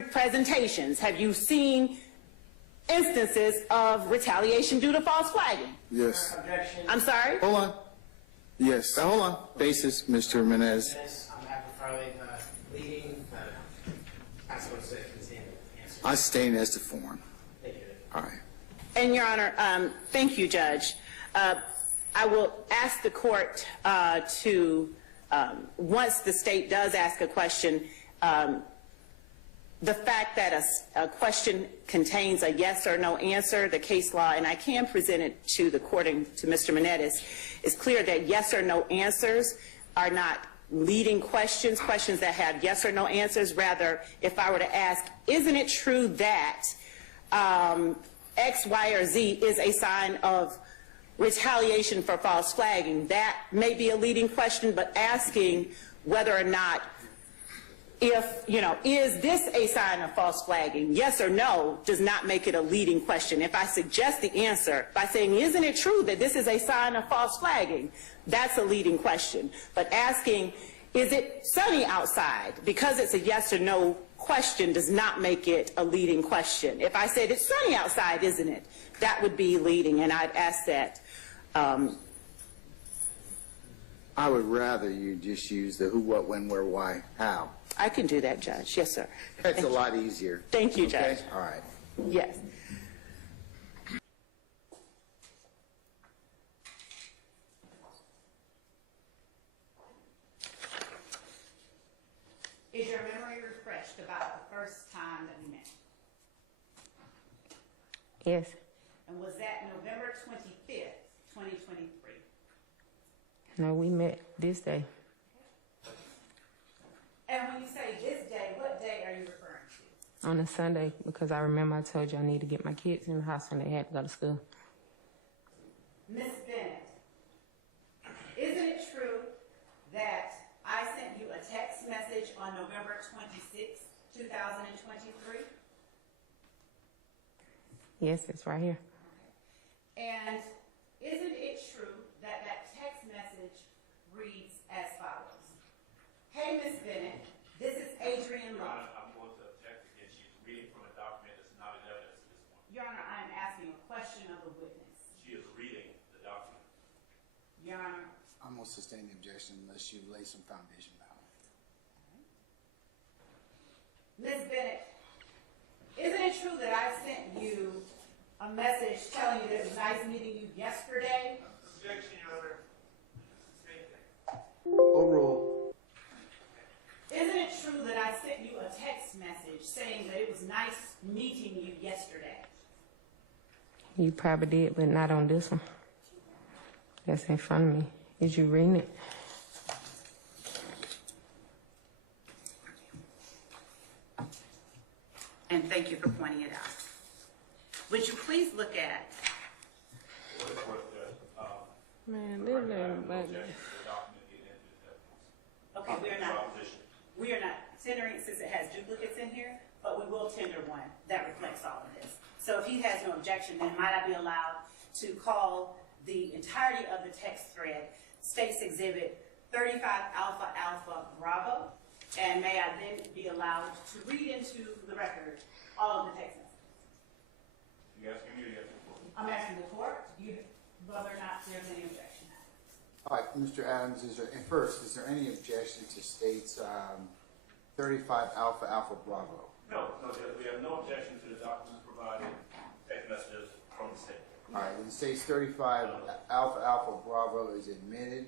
presentations, have you seen instances of retaliation due to false flagging? Yes. Objection. I'm sorry? Hold on. Yes. Hold on. Basis, Mr. Menez. Yes, I'm happy Farley leading. I just want to say continue to answer. I stain as to form. Thank you. All right. And Your Honor, thank you, Judge. I will ask the court to, once the state does ask a question, the fact that a question contains a yes or no answer, the case law, and I can present it to the court and to Mr. Menendez, it's clear that yes or no answers are not leading questions, questions that have yes or no answers. Rather, if I were to ask, isn't it true that X, Y, or Z is a sign of retaliation for false flagging, that may be a leading question, but asking whether or not, if, you know, is this a sign of false flagging, yes or no, does not make it a leading question. If I suggest the answer by saying, isn't it true that this is a sign of false flagging, that's a leading question. But asking, is it sunny outside, because it's a yes or no question, does not make it a leading question. If I said, it's sunny outside, isn't it, that would be leading, and I'd ask that. I would rather you just use the who, what, when, where, why, how. I can do that, Judge. Yes, sir. That's a lot easier. Thank you, Judge. Okay? All right. Yes. Is your memory refreshed about the first time that we met? Yes. And was that November 25th, 2023? No, we met this day. And when you say this day, what day are you referring to? On a Sunday, because I remember I told you I need to get my kids in the house and they had to go to school. Ms. Bennett, isn't it true that I sent you a text message on November 26th, 2023? Yes, it's right here. And isn't it true that that text message reads as follows? Hey, Ms. Bennett, this is Adrian Your Love. Honor, I'm going to object again. She's reading from a document that's not in evidence at this point. Your Honor, I'm asking a question of the witness. She is reading the document. Your Honor, I'm going to sustain the objection unless you lay some foundation down. Ms. Bennett, isn't it true that I sent you a message telling you that it was nice meeting you yesterday? Objection, Your Honor. Same thing. Overrule. Isn't it true that I sent you a text message saying that it was nice meeting you yesterday? You probably did, but not on this one. That's in front of me. Is you reading it? And thank you for pointing it out. Would you please look at, Man, this little Objection baby. to the document being entered into evidence. okay, Proposition. we are not tendering since it has duplicates in here, but we will tender one that reflects all of this. So if he has no objection, then might I be allowed to call the entirety of the text thread States Exhibit 35 Alpha Alpha Bravo, and may I then be allowed to read into the record all of the text messages? You asking me or you asking for? I'm asking the court whether or not there's any objection. All right, Mr. Adams, is there any objection to states 35 Alpha Alpha Bravo? No, we have no objection to the documents provided, text messages from the state. All right, then states 35 Alpha Alpha Bravo is admitted.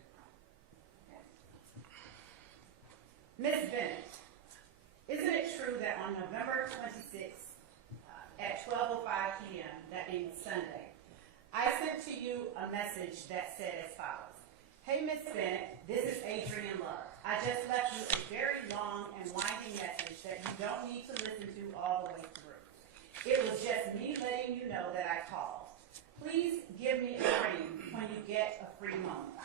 Ms. Bennett, isn't it true that on November 26th at 12:05 p.m., that being Sunday, I sent to you a message that said as follows: Hey, Ms. Bennett, this is Adrian Love. I just left you a very long and winding message that you don't need to listen to all the way through. It was just me letting you know that I called. Please give me a ring when you get a free moment.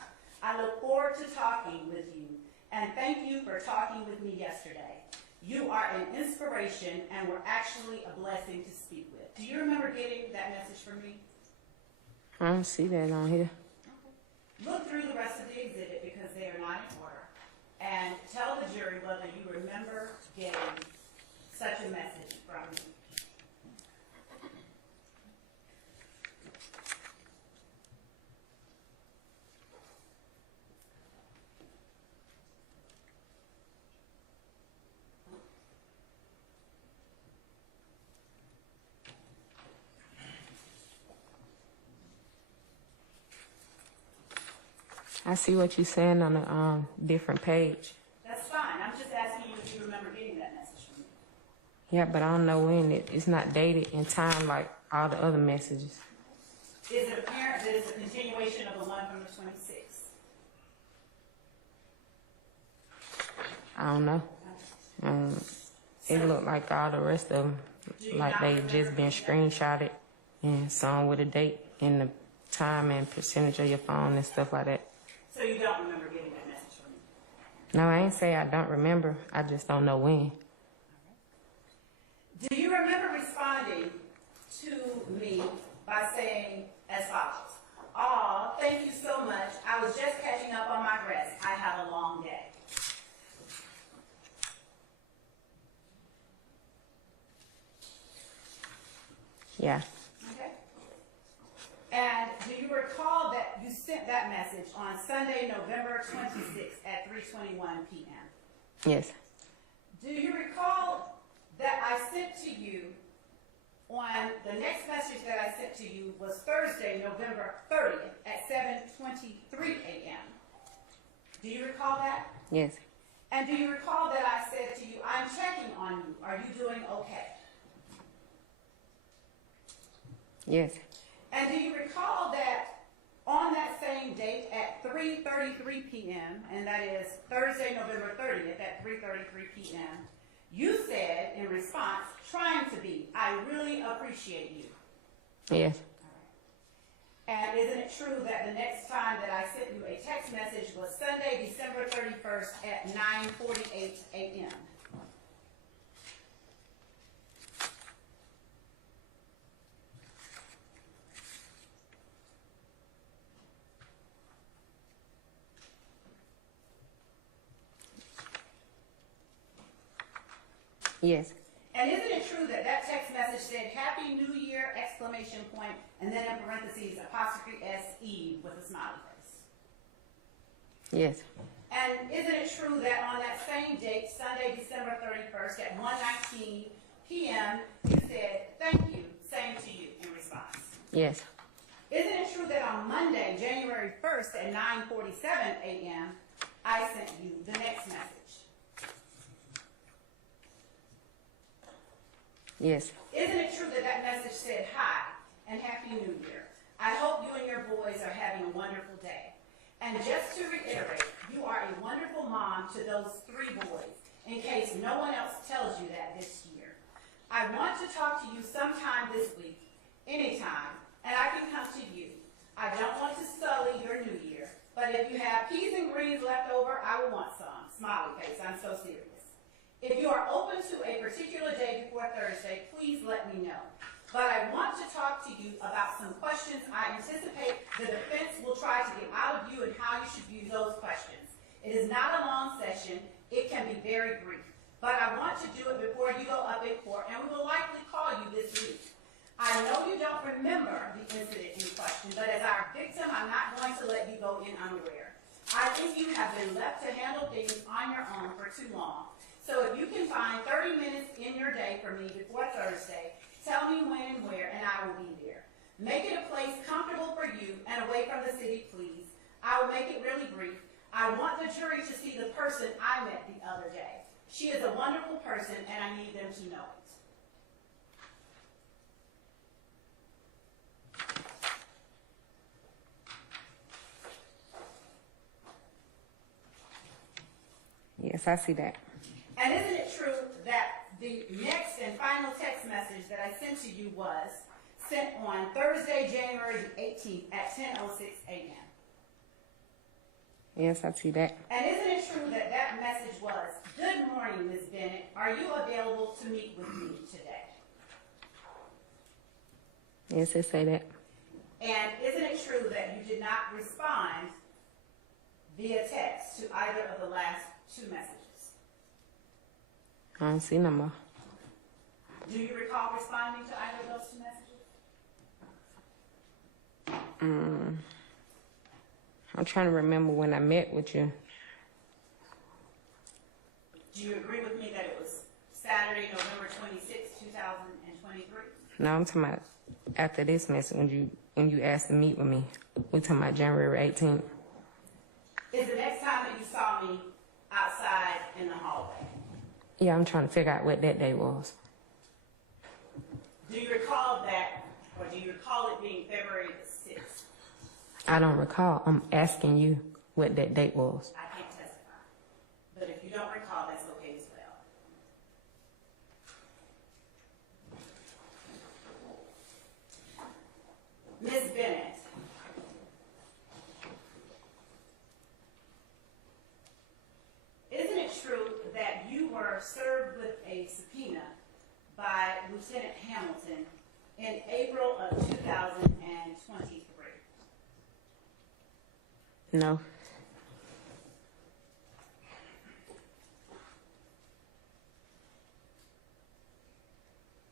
I look forward to talking with you, and thank you for talking with me yesterday. You are an inspiration and were actually a blessing to speak with. Do you remember getting that message from me? I don't see that on here. Look through the rest of the exhibit because they are not in order, and tell the jury whether you remember getting such a message from me. I see what you're saying on a different page. That's fine. I'm just asking you if you remember getting that message from me. Yeah, but I don't know when. It's not dated in time like all the other messages. Is it apparent that it's a continuation of the one from the 26th? I don't know. It looked like all the rest of them, like they just been screenshotted and some with a date and the time and percentage of your phone and stuff like that. So you don't remember getting that message from me? No, I ain't say I don't remember. I just don't know when. Do you remember responding to me by saying as follows? "Aw, thank you so much. I was just catching up on my rest. I have a long day." Yeah. Okay. And do you recall that you sent that message on Sunday, November 26th at 3:21 p.m.? Yes. Do you recall that I sent to you on the next message that I sent to you was Thursday, November 30th at 7:23 a.m.? Do you recall that? Yes. And do you recall that I said to you, "I'm checking on you. Are you doing okay?" Yes. And do you recall that on that same date at 3:33 p.m., and that is Thursday, November 30th at 3:33 p.m., you said in response, "Trying to be. I really appreciate you." Yes. And isn't it true that the next time that I sent you a text message was Sunday, December 31st at 9:48 a.m.? Yes. And isn't it true that that text message said "Happy New Year!" exclamation point, and then in parentheses apostrophe S-E with a smiley face? Yes. And isn't it true that on that same date, Sunday, December 31st at 1:19 p.m., you said "Thank you, same to you" in response? Yes. Isn't it true that on Monday, January 1st at 9:47 a.m., I sent you the next message? Yes. Isn't it true that that message said "Hi" and "Happy New Year"? I hope you and your boys are having a wonderful day. And just to reiterate, you are a wonderful mom to those 3 boys, in case no one else tells you that this year. I want to talk to you sometime this week, anytime, and I can come to you. I don't want to sully your new year, but if you have peas and greens left over, I will want some. Smiley face, I'm so serious. If you are open to a particular day before Thursday, please let me know. But I want to talk to you about some questions I anticipate the defense will try to get out of you and how you should view those questions. It is not a long session. It can be very brief. But I want to do it before you go up in court, and we will likely call you this week. I know you don't remember the incident in question, but as our victim, I'm not going to let you go in unaware. I think you have been left to handle things on your own for too long. So if you can find 30 minutes in your day for me before Thursday, tell me when and where, and I will be there. Make it a place comfortable for you and away from the city, please. I will make it really brief. I want the jury to see the person I met the other day. She is a wonderful person, and I need them to know it. Yes, I see that. And isn't it true that the next and final text message that I sent to you was sent on Thursday, January the 18th at 10:06 a.m.? Yes, I see that. And isn't it true that that message was, "Good morning, Ms. Bennett. Are you available to meet with me today?" Yes, I say that. And isn't it true that you did not respond via text to either of the last 2 messages? I don't see no more. recall responding to either of those two messages? I'm trying to remember when I met with you. Do you agree with me that it was Saturday, November 26, 2023? No, I'm talking about after this message when you asked to meet with me. We're talking about January 18th. Is the next time that you saw me outside in the hallway? Yeah, I'm trying to figure out what that day was. Do you recall that, or do you recall it being February the 6th? I don't recall. I'm asking you what that date was. I can't testify. But if you don't recall, that's okay as well. Ms. Bennett, isn't it true that you were served with a subpoena by Lieutenant Hamilton in April of 2023? No.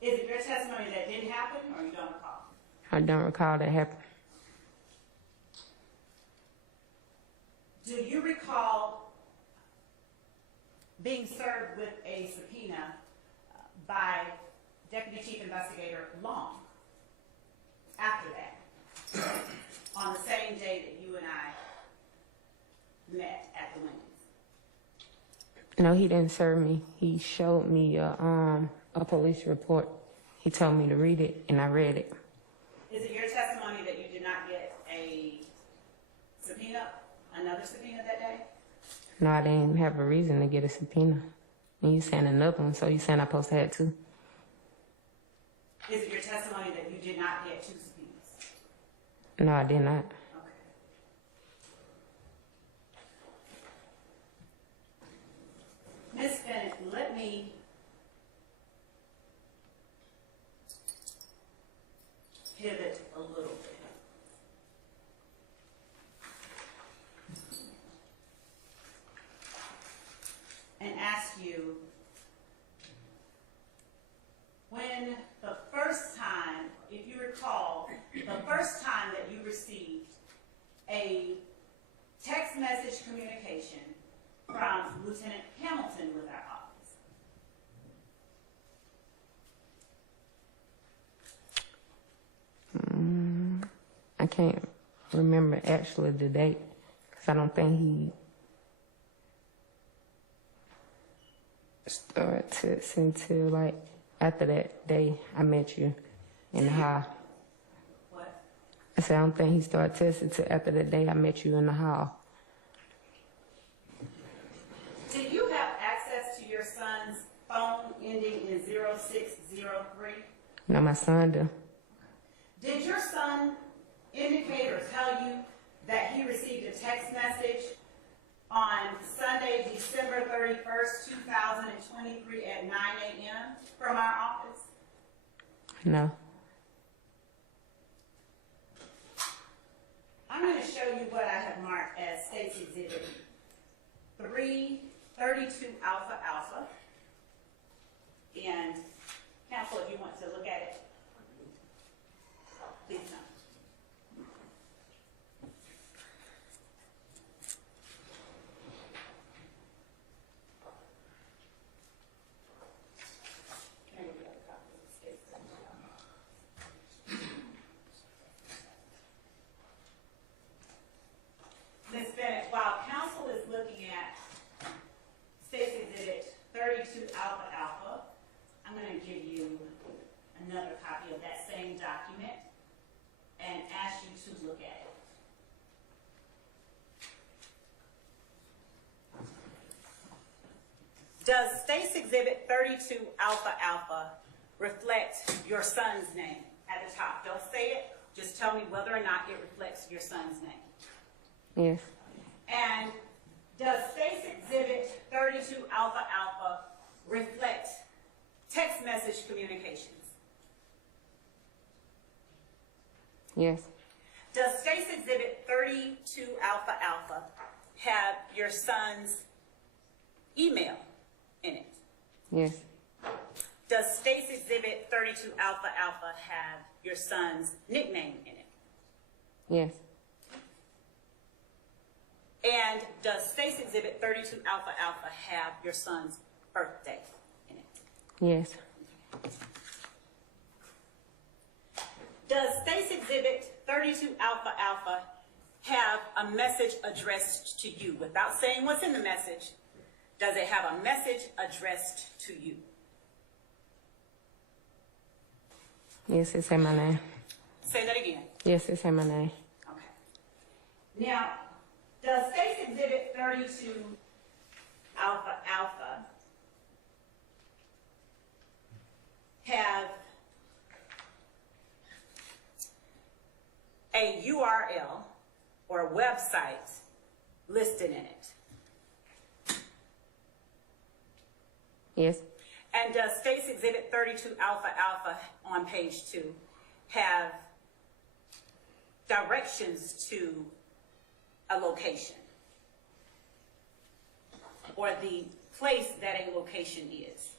Is it your testimony that didn't happen, or you don't recall? I don't recall that happened. Do you recall being served with a subpoena by Deputy Chief Investigator Long after that, on the same day that you and I met at the Wendy's? No, he didn't serve me. He showed me a police report. He told me to read it, and I read it. Is it your testimony that you did not get a subpoena, another subpoena that day? No, I didn't have a reason to get a subpoena. And you saying another one, so you saying I supposed to have two? Is it your testimony that you did not get two subpoenas? No, I did not. Okay. Ms. Bennett, let me pivot a little bit. And ask you, when the first time, if you recall, the first time that you received a text message communication from Lieutenant Hamilton with our office? I can't remember actually the date, because I don't think he started until like after that day I met you in the hall. What? I said I don't think he started testing till after the day I met you in the hall. Did you have access to your son's phone ending in 0603? No, my son do. Did your son indicate or tell you that he received a text message on Sunday, December 31st, 2023 at 9 a.m. from our office? No. I'm going to show you what I have marked as State's Exhibit 332 Alpha Alpha. And counsel, if you want to look at it, please no. Ms. Bennett, while counsel is looking at State's Exhibit 32 Alpha Alpha, I'm going to give you another copy of that same document and ask you to look at it. Does State's Exhibit 32 Alpha Alpha reflect your son's name at the top? Don't say it. Just tell me whether or not it reflects your son's name. Yes. And does State's Exhibit 32 Alpha Alpha reflect text message communications? Yes. Does State's Exhibit 32 Alpha Alpha have your son's email in it? Yes. Does State's Exhibit 32 32 Alpha Alpha have your son's nickname in it? Yes. And does Space Exhibit 32 Alpha Alpha have your son's birthday in it? Yes. Does Space Exhibit 32 Alpha Alpha have a message addressed to you? Without saying what's in the message, does it have a message addressed to you? Yes, it say my name. Say that again. Yes, it say my name. Okay. Now, does Space Exhibit 32 Alpha Alpha have a URL or a website listed in it? Yes. And does Space Exhibit 32 Alpha Alpha on page 2 have directions to a location or the place that a location is?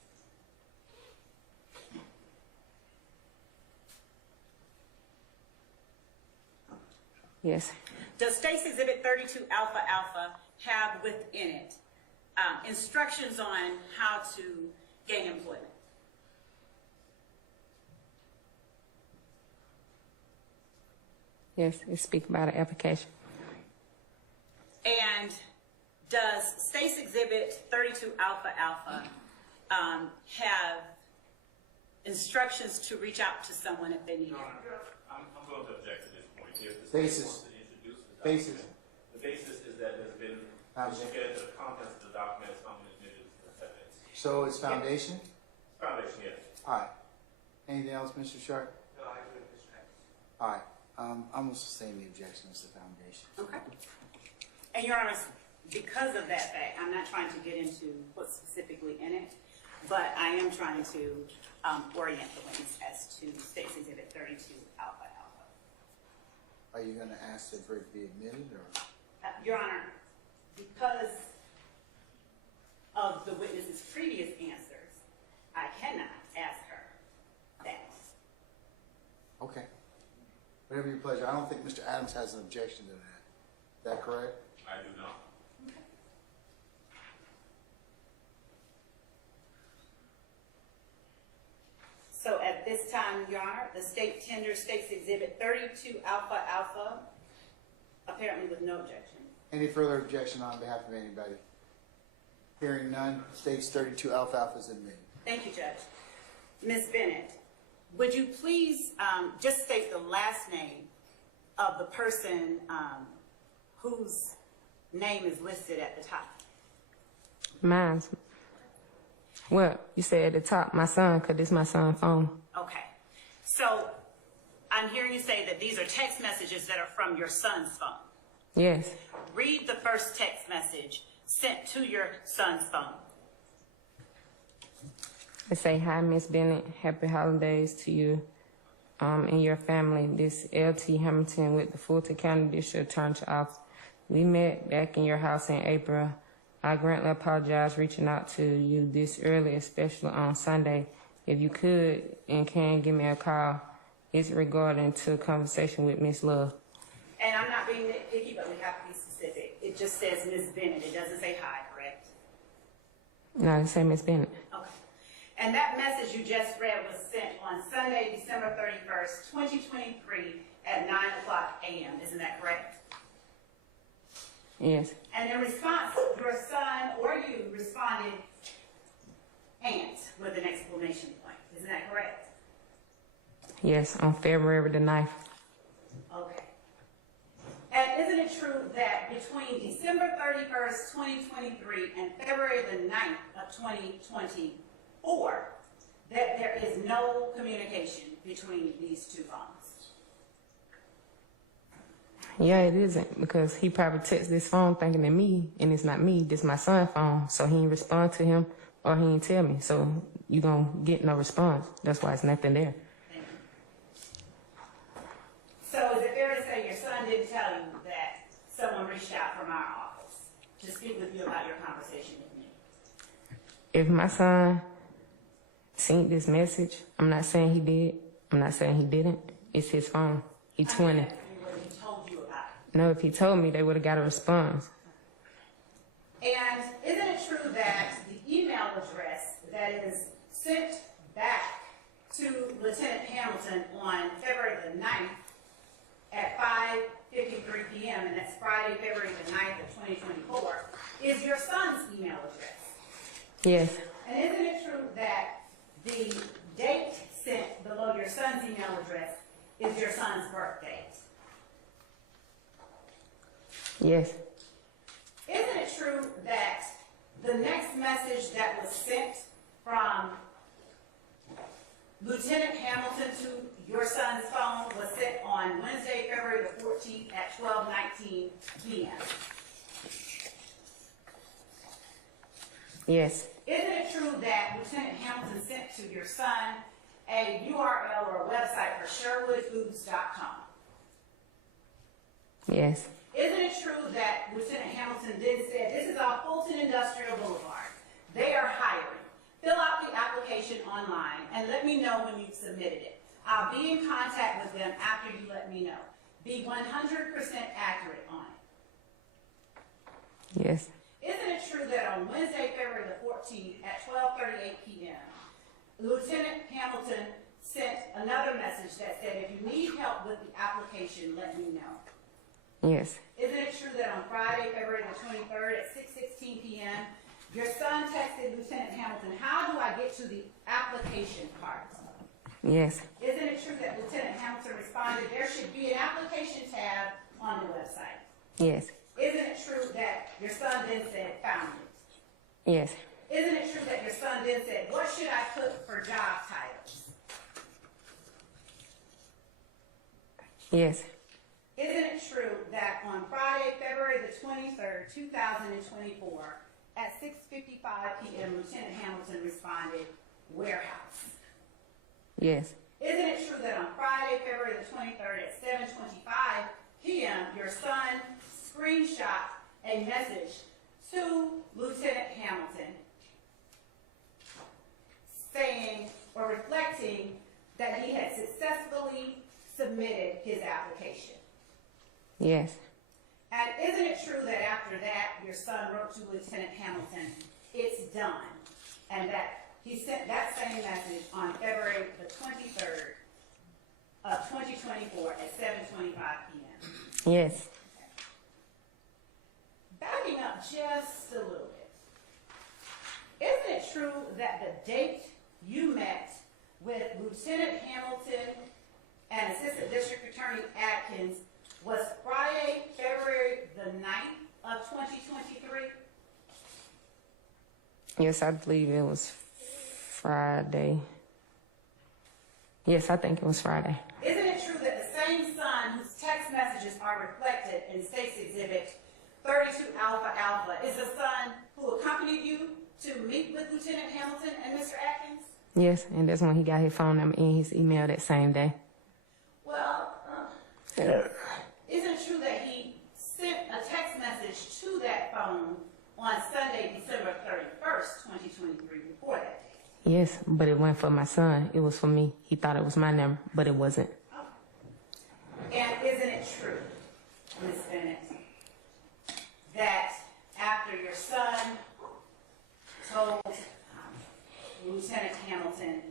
Yes. Does Space Exhibit 32 Alpha Alpha have within it instructions on how to gain employment? Yes, it speak about an application. And does Space Exhibit 32 Alpha Alpha have instructions to reach out to someone if they need Your it? Honor, I'm going to object to this point. If the state Basis. wants to introduce the Basis. document, the basis is that there's been, we should get into the contents of the document, it's something admitted to the evidence. So it's foundation? Foundation, yes. All right. Anything else, Mr. Sharp? No, I agree with Mr. Evans. All right. I'm going to sustain the objection as the foundation. Okay. And Your Honor, because of that fact, I'm not trying to get into what's specifically in it, but I am trying to orient the witness as to Space Exhibit 32 Alpha Alpha. Are you going to ask for it to be admitted, or? Your Honor, because of the witness's previous answers, I cannot ask her that. Okay. Whatever your pleasure. I don't think Mr. Adams has an objection to that. Is that correct? I do not. So at this time, Your Honor, the state tenders Space Exhibit 32 Alpha Alpha, apparently with no objection. Any further objection on behalf of anybody? Hearing none, states 32 Alpha Alpha is admitted. Thank you, Judge. Ms. Bennett, would you please just state the last name of the person whose name is listed at the top? Mine's. Well, you said at the top, my son, because this is my son's phone. Okay. So I'm hearing you say that these are text messages that are from your son's phone. Yes. Read the first text message sent to your son's phone. It say, hi, Miss Bennett. Happy holidays to you and your family. This L.T. Hamilton with the Fulton County District Attorney's Office. We met back in your house in April. I greatly apologize reaching out to you this early, especially on Sunday. If you could and can give me a call, it's regarding to a conversation with Ms.love. And I'm not being nitpicky, but we have to be specific. It just says Ms. Bennett. It doesn't say hi, correct? No, it say Miss Bennett. Okay. And that message you just read was sent on Sunday, December 31st, 2023 at 9 o'clock a.m. Isn't that correct? Yes. And in response, your son or you responded, aunt, with an exclamation point. Isn't that correct? Yes, on February the 9th. Okay. And isn't it true that between December 31st, 2023 and February the 9th of 2024, that there is no communication between these two phones? Yeah, it isn't, because he probably texted this phone thinking that me, and it's not me, this my son's phone, so he ain't respond to him, or he ain't tell me, so you gonna get no response. That's why it's nothing there. Thank you. So is it fair to say your son didn't tell you that someone reached out from our office to speak with you about your conversation with me? If my son seen this message. I'm not saying he did. I'm not saying he didn't. It's his phone. He's 20. I'm asking you what he told you about it. No, if he told me, they would have got a response. And isn't it true that the email address that is sent back to Lieutenant Hamilton on February the 9th at 5:53 p.m., and that's Friday, February the 9th of 2024, is your son's email address? Yes. And isn't it true that the date sent below your son's email address is your son's birth date? Yes. Isn't it true that the next message that was sent from Lieutenant Hamilton to your son's phone was sent on Wednesday, February the 14th at 12:19 p.m.? Yes. Isn't it true that Lieutenant Hamilton sent to your son a URL or a website for SherwoodFoods.com? Yes. Isn't it true that Lieutenant Hamilton then said, this is off Fulton Industrial Boulevard. They are hiring. Fill out the application online and let me know when you've submitted it. I'll be in contact with them after you let me know. Be 100% accurate on it. Yes. Isn't it true that on Wednesday, February the 14th at 12:38 p.m., Lieutenant Hamilton sent another message that said, if you need help with the application, let me know? Yes. Isn't it true that on Friday, February the 23rd at 6:16 p.m., your son texted Lieutenant Hamilton, how do I get to the application part? Yes. Isn't it true that Lieutenant Hamilton responded, there should be an application tab on the website? Yes. Isn't it true that your son then said, found it? Yes. Isn't it true that your son then said, what should I put for job titles? Yes. Isn't it true that on Friday, February the 23rd, 2024, at 6:55 p.m., Lieutenant Hamilton responded, warehouse? Yes. Isn't it true that on Friday, February the 23rd, at 7:25 p.m., your son screenshot a message to Lieutenant Hamilton saying or reflecting that he had successfully submitted his application? Yes. And isn't it true that after that, your son wrote to Lieutenant Hamilton, it's done, and that he sent that same message on February the 23rd of 2024 at 7:25 p.m.? Yes. Backing up just a little bit, isn't it true that the date you met with Lieutenant Hamilton and Assistant District Attorney Atkins was Friday, February the 9th of 2023? Yes, I believe it was Friday. Yes, I think it was Friday. Isn't it true that the same son whose text messages are reflected in State's Exhibit 32 Alpha Alpha is the son who accompanied you to meet with Lieutenant Hamilton and Mr. Atkins? Yes, and that's when he got his phone number and his email that same day. Well, isn't it true that he sent a text message to that phone on Sunday, December 31st, 2023, before that date? Yes, but it wasn't for my son. It was for me. He thought it was my number, but it wasn't. Oh. And isn't it true, Ms. Bennett, that after your son told Lieutenant Hamilton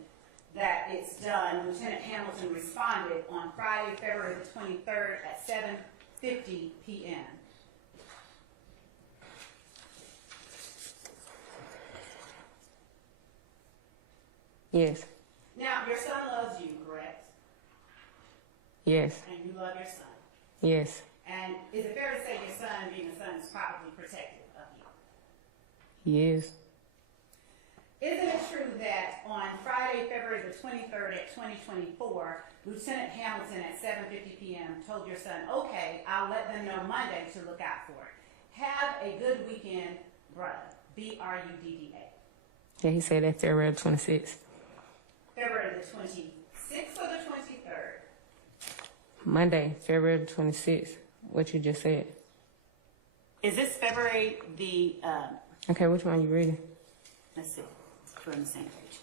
that it's done, Lieutenant Hamilton responded on Friday, February the 23rd at 7:50 p.m.? Yes. Now, your son loves you, correct? Yes. And you love your son. Yes. And is it fair to say your son, being a son, is probably protective of you? He is. Isn't it true that on Friday, February the 23rd at 2024, Lieutenant Hamilton at 7:50 p.m. told your son, okay, I'll let them know Monday to look out for it. Have a good weekend, brother. BRUDDA. Yeah, he said that February 26th. February the 26th or the 23rd? Monday, February 26th. What you just said. Is this February the, Okay, which one you reading? let's see, we're on the same page.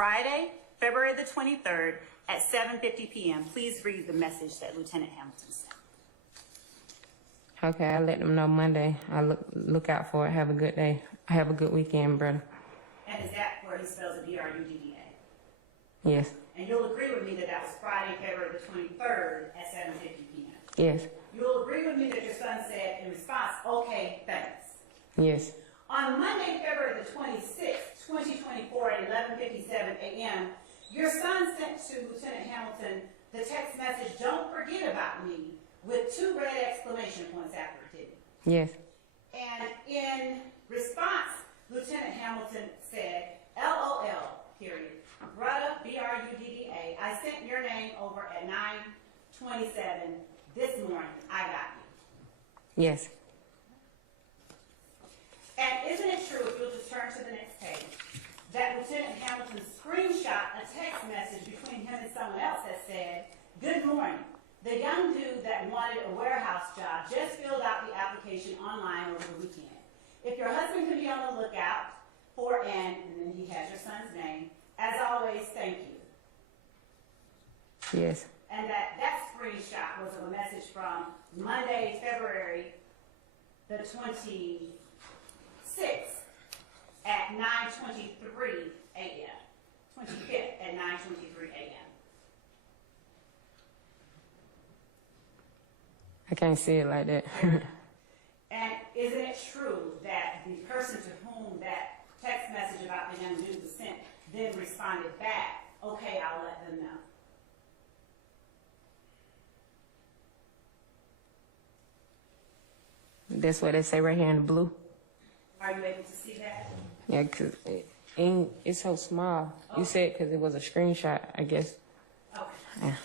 Friday, February the 23rd at 7:50 p.m. Please read the message that Lieutenant Hamilton sent. Okay, I'll let them know Monday. I'll look out for it. Have a good day. Have a good weekend, brother. And is that where he spells it B-R-U-D-D-A? Yes. And you'll agree with me that that was Friday, February the 23rd at 7:50 p.m. Yes. You'll agree with me that your son said in response, okay, thanks. Yes. On Monday, February the 26th, 2024 at 11:57 a.m., your son sent to Lieutenant Hamilton the text message, "Don't forget about me," with 2 red exclamation points after it, didn't he? Yes. And in response, Lieutenant Hamilton said, LOL, period. Brudda, B-R-U-D-D-A, I sent your name over at 9:27 this morning. I got you. Yes. And isn't it true, if you'll just turn to the next page, that Lieutenant Hamilton screenshot a text message between him and someone else that said, "Good morning. The young dude that wanted a warehouse job just filled out the application online over the weekend. If your husband can be on the lookout for and then he has your son's name. As always, thank you." Yes. And that screenshot was of a message from Monday, February the 26th at 9:23 a.m. 25th at 9:23 a.m. I can't see it like that. And isn't it true that the person to whom that text message about the young dude was sent then responded back, "Okay, I'll let them know"? That's what they say right here in the blue. Are you able to see that? Yeah, because it's so small. You said because it was a screenshot, I guess. Okay. Yeah.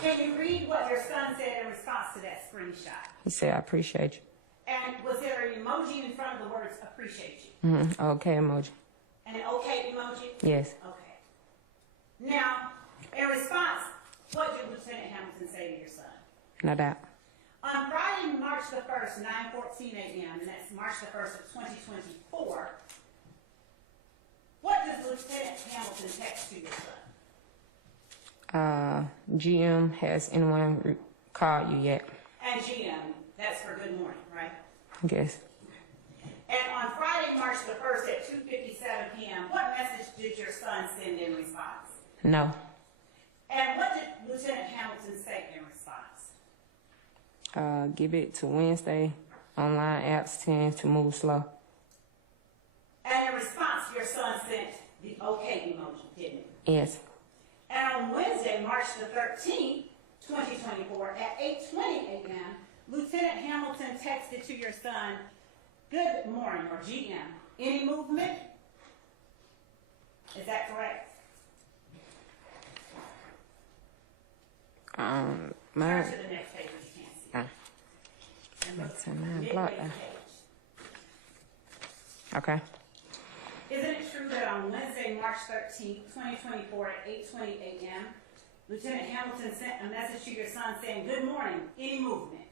Can you read what your son said in response to that screenshot? He said, "I appreciate you." And was there an emoji in front of the words "appreciate you"? Okay emoji. And an okay emoji? Yes. Okay. Now, in response, what did Lieutenant Hamilton say to your son? No doubt. On Friday, March the 1st, 9:14 a.m., and that's March the 1st of 2024, what does Lieutenant Hamilton text to your son? GM, has anyone called you yet? And GM, that's for good morning, right? Yes. And on Friday, March the 1st at 2:57 p.m., what message did your son send in response? No. And what did Lieutenant Hamilton say in response? Give it to Wednesday. Online apps tend to move slow. And in response, your son sent the okay emoji, didn't he? Yes. And on Wednesday, March the 13th, 2024, at 8:20 a.m., Lieutenant Hamilton texted to your son, "Good morning," or GM. Any movement? Is that correct? Turn Mine. to the next page if you can't see it. And look That's a mine midway block page. there. Okay. Isn't it true that on Wednesday, March 13th, 2024 at 8:20 a.m., Lieutenant Hamilton sent a message to your son saying, "Good morning, any movement"?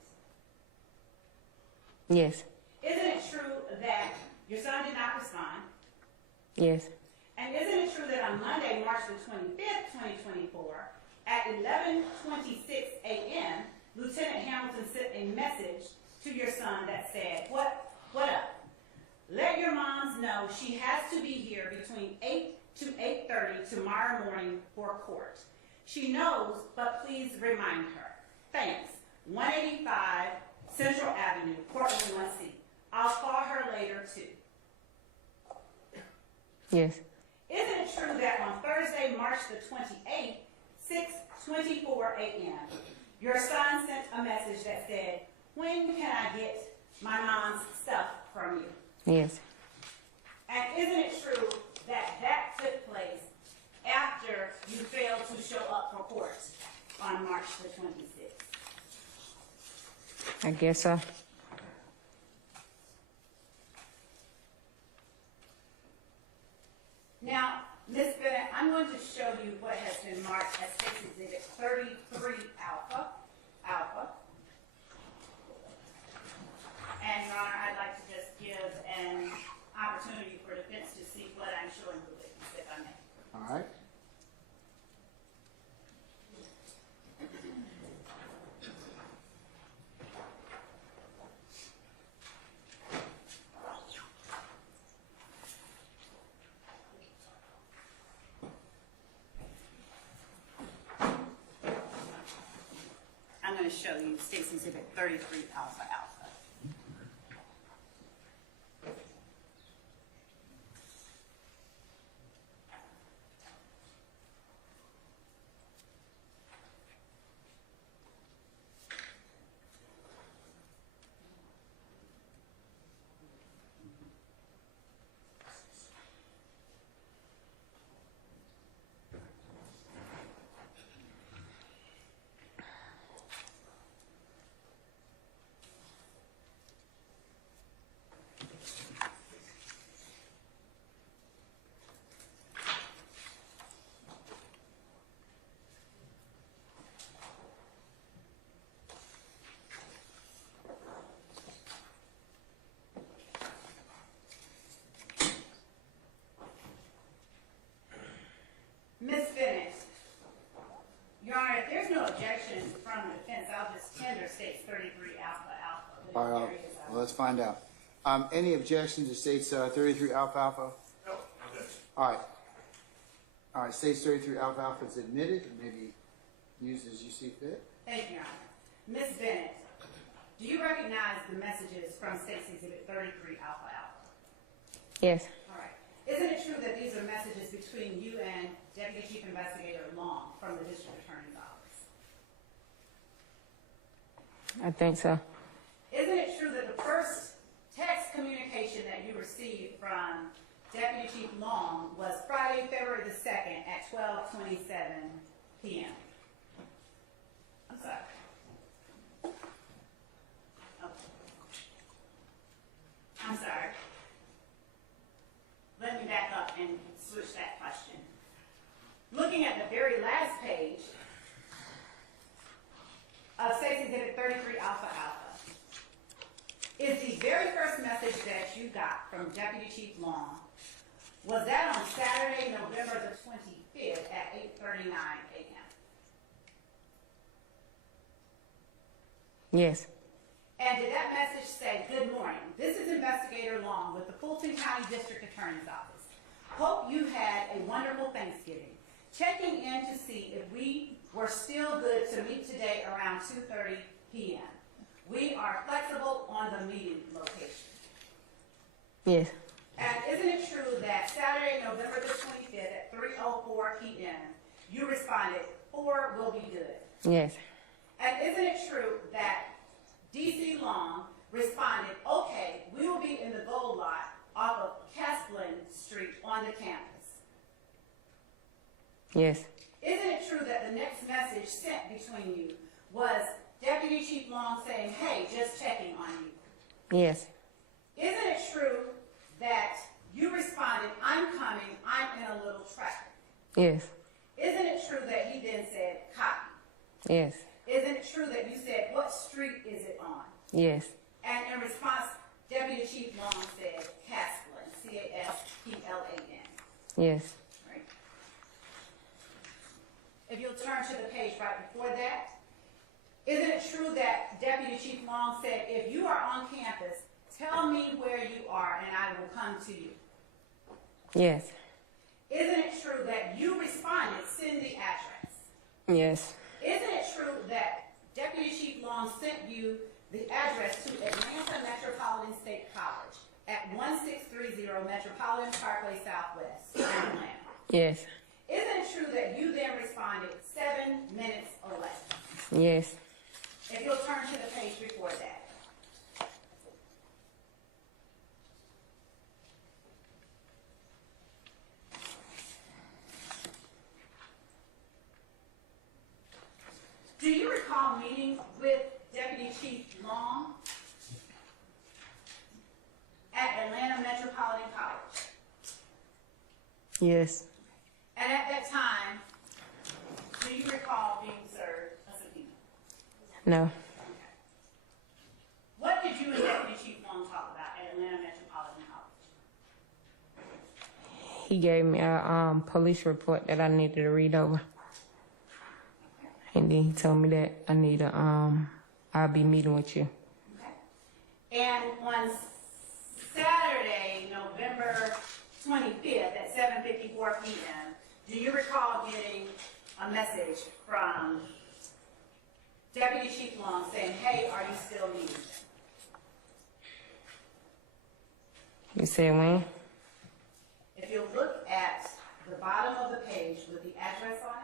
Yes. Isn't it true that your son did not respond? Yes. And isn't it true that on Monday, March the 25th, 2024, at 11:26 a.m., Lieutenant Hamilton sent a message to your son that said, what up? Let your moms know she has to be here between 8 to 8:30 tomorrow morning for court. She knows, but please remind her. Thanks. 185 Central Avenue, Portland, Luci. I'll call her later too. Yes. Isn't it true that on Thursday, March the 28th, 6:24 a.m., your son sent a message that said, "When can I get my mom's stuff from you?" Yes. And isn't it true that that took place after you failed to show up for court on March the 26th? I guess so. Now, Ms. Bennett, I'm going to show you what has been marked as Case Exhibit 33 Alpha. And, Your Honor, I'd like to just give an opportunity for defense to see what I'm showing the witness, if I may. All right. to show you State's Exhibit 33 Alpha Alpha. Ms. Bennett, Your Honor, if there's no objection from the defense, I'll just tender States 33 Alpha Alpha. All right, well, let's find out. Any objection to States 33 Alpha Alpha? No, objection. All right. All right, States 33 Alpha Alpha is admitted and may be used as you see fit. Thank you, Your Honor. Ms. Bennett, do you recognize the messages from State's Exhibit 33 Alpha Alpha? Yes. All right. Isn't it true that these are messages between you and Deputy Chief Investigator Long from the District Attorney's Office? I think so. Isn't it true that the first text communication that you received from Deputy Chief Long was Friday, February the 2nd at 12:27 p.m.? I'm sorry. Oh. I'm sorry. Let me back up and switch that question. Looking at the very last page of State's Exhibit 33 Alpha Alpha is the very first message that you got from Deputy Chief Long. Was that on Saturday, November the 25th at 8:39 a.m.? Yes. And did that message say, "Good morning, this is Investigator Long with the Fulton County District Attorney's Office. Hope you had a wonderful Thanksgiving. Checking in to see if we were still good to meet today around 2:30 p.m. We are flexible on the meeting location." Yes. And isn't it true that Saturday, November the 25th at 3:04 p.m., you responded, "4 will be good"? Yes. And isn't it true that D.C. Long responded, "Okay, we will be in the gold lot off of Casplin Street on the campus"? Yes. Isn't it true that the next message sent between you was Deputy Chief Long saying, "Hey, just checking on you"? Yes. Isn't it true that you responded, "I'm coming, I'm in a little traffic"? Yes. Isn't it true that he then said, "Copy"? Yes. Isn't it true that you said, "What street is it on"? Yes. And in response, Deputy Chief Long said, "Casplin, Casplin." Yes. Right? If you'll turn to the page right before that, isn't it true that Deputy Chief Long said, "If you are on campus, tell me where you are and I will come to you"? Yes. Isn't it true that you responded, "Send the address"? Yes. Isn't it true that Deputy Chief Long sent you the address to Atlanta Metropolitan State College at 1630 Metropolitan Parkway Southwest in Atlanta? Yes. Isn't it true that you then responded 7 minutes away? Yes. If you'll turn to the page before that. Do you recall meeting with Deputy Chief Long at Atlanta Metropolitan College? Yes. And at that time, do you recall being served a subpoena? No. What did you and Deputy Chief Long talk about at Atlanta Metropolitan College? He gave me a police report that I needed to read over. And then he told me that I need I'll be meeting with you. Okay. And on Saturday, November 25th at 7:54 p.m., do you recall getting a message from Deputy Chief Long saying, hey, are you still needed? You said when? If you look at the bottom of the page with the address on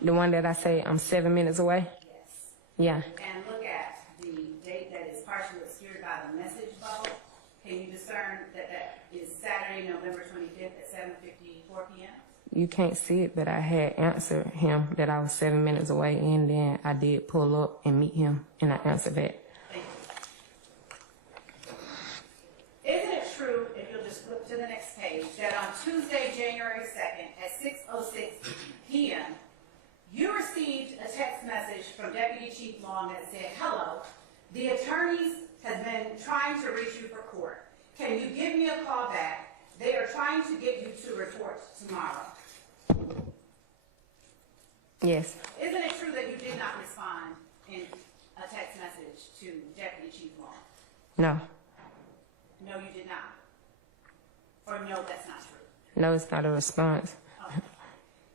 it, The one that I say I'm 7 minutes away? yes. Yeah. And look at the date that is partially obscured by the message bubble. Can you discern that that is Saturday, November 25th at 7:54 p.m.? You can't see it, but I had answered him that I was 7 minutes away, and then I did pull up and meet him, and I answered back. Thank you. Isn't it true, if you'll just flip to the next page, that on Tuesday, January 2nd at 6:06 p.m., you received a text message from Deputy Chief Long that said, hello, the attorneys have been trying to reach you for court. Can you give me a call back? They are trying to get you to report tomorrow. Yes. Isn't it true that you did not respond in a text message to Deputy Chief Long? No. No, you did not. Or no, that's not true. No, it's not a response. Okay.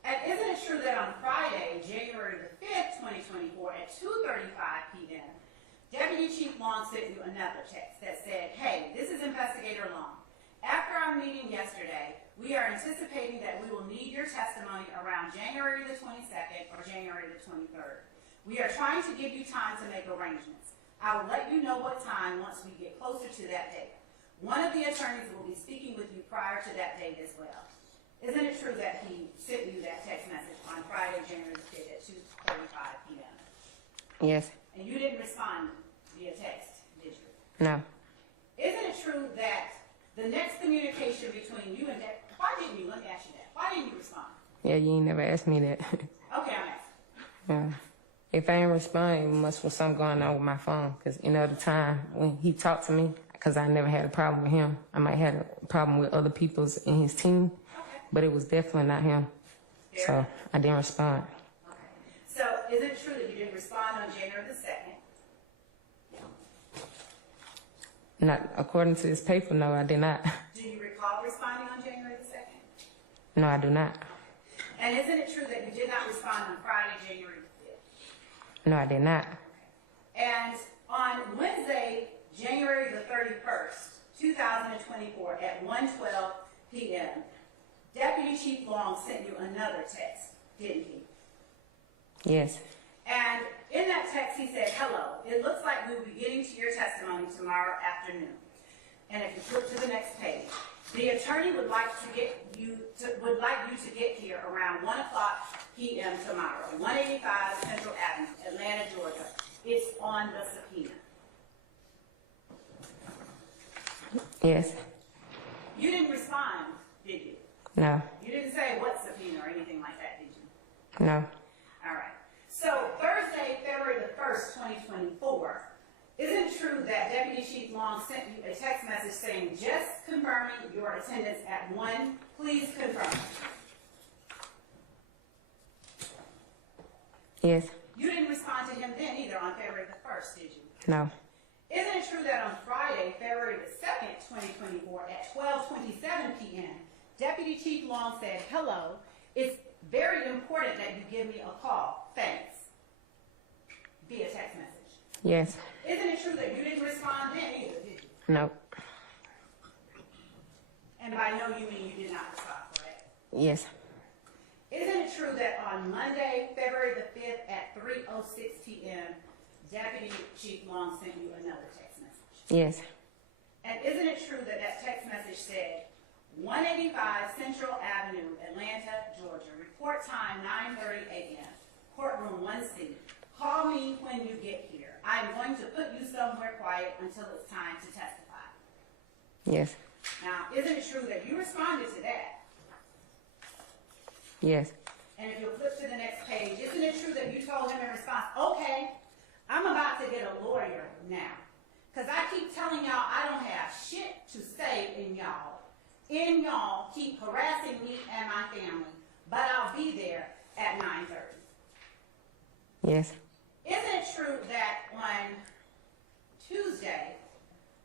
And isn't it true that on Friday, January the 5th, 2024, at 2:35 p.m., Deputy Chief Long sent you another text that said, hey, this is Investigator Long. After our meeting yesterday, we are anticipating that we will need your testimony around January the 22nd or January the 23rd. We are trying to give you time to make arrangements. I will let you know what time once we get closer to that date. One of the attorneys will be speaking with you prior to that date as well. Isn't it true that he sent you that text message on Friday, January the 5th at 2:35 p.m.? Yes. And you didn't respond via text, did you? No. Isn't it true that the next communication between you and that, why didn't you, let me ask you that, why didn't you respond? Yeah, you ain't never asked me that. Okay, I'm asking. Yeah. If I ain't respond, it must be something going on with my phone. Because, the time when he talked to me, because I never had a problem with him. I might have a problem with other people's in his team, but it was definitely not him. Fair So enough. I didn't respond. Okay. So is it true that you didn't respond on January the 2nd? Not according to this paper, no, I did not. Do you recall responding on January the 2nd? No, I do not. And isn't it true that you did not respond on Friday, January the 5th? No, I did not. And on Wednesday, January the 31st, 2024 at 1:12 p.m., Deputy Chief Long sent you another text, didn't he? Yes. And in that text, he said, hello, it looks like we will be getting to your testimony tomorrow afternoon. And if you flip to the next page, the attorney would like you to get here around 1 o'clock p.m. tomorrow, 185 Central Avenue, Atlanta, Georgia. It's on the subpoena. Yes. You didn't respond, did you? No. You didn't say what subpoena or anything like that, did you? No. All right. So Thursday, February the 1st, 2024, isn't it true that Deputy Chief Long sent you a text message saying, just confirming your attendance at 1, please confirm? Yes. You didn't respond to him then either on February the 1st, did you? No. Isn't it true that on Friday, February the 2nd, 2024, at 12:27 p.m., Deputy Chief Long said, hello, it's very important that you give me a call. Thanks. Via text message. Yes. Isn't it true that you didn't respond then either, did you? No. And by no, you mean you did not respond, correct? Yes. Isn't it true that on Monday, February the 5th at 3:06 p.m., Deputy Chief Long sent you another text message? Yes. And isn't it true that that text message said, 185 Central Avenue, Atlanta, Georgia, report time 9:30 a.m., courtroom 1C. Call me when you get here. I'm going to put you somewhere quiet until it's time to testify. Yes. Now, isn't it true that you responded to that? Yes. And if you'll flip to the next page, isn't it true that you told him in response, okay, I'm about to get a lawyer now. Because I keep telling y'all I don't have shit to say in y'all. And y'all keep harassing me and my family. But I'll be there at 9:30. Yes. Isn't it true that on Tuesday,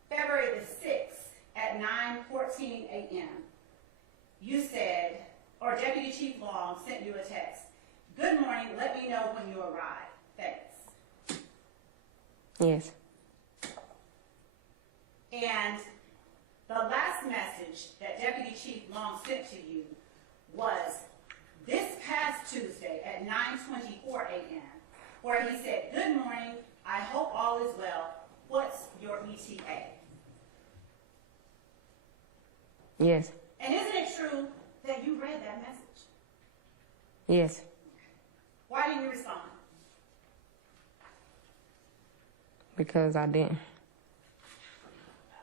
February the 6th at 9:14 a.m., you said, or Deputy Chief Long sent you a text, good morning, let me know when you arrive. things. Yes. And the last message that Deputy Chief Long sent to you was this past Tuesday at 9:24 a.m., where he said, "Good morning, I hope all is well. What's your ETA?" Yes. And isn't it true that you read that message? Yes. Why didn't you respond? Because I didn't.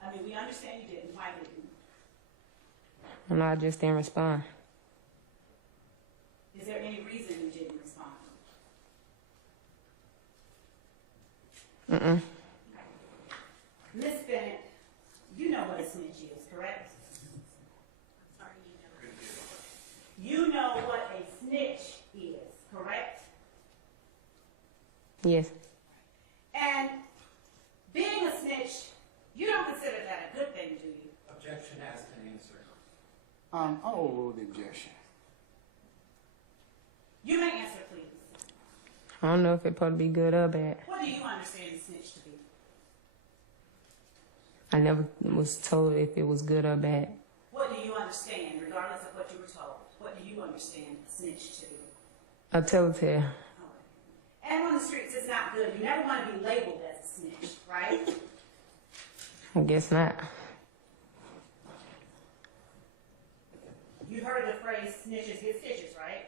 I mean, we understand you didn't. Why didn't you? And I just didn't respond. Is there any reason you didn't respond? Mm-mm. Miss Bennett, you know what a snitch is, correct? You know what a snitch is, correct? Yes. And being a snitch, you don't consider that a good thing, do you? Objection has been answered. I'll overrule the objection. You may answer, please. I don't know if it's supposed to be good or bad. What do you understand a snitch to be? I never was told if it was good or bad. What do you understand, regardless of what you were told? What do you understand a snitch to be? A telltale. Okay. And on the streets, it's not good. You never want to be labeled as a snitch, right? I guess not. You heard the phrase snitches get stitches, right?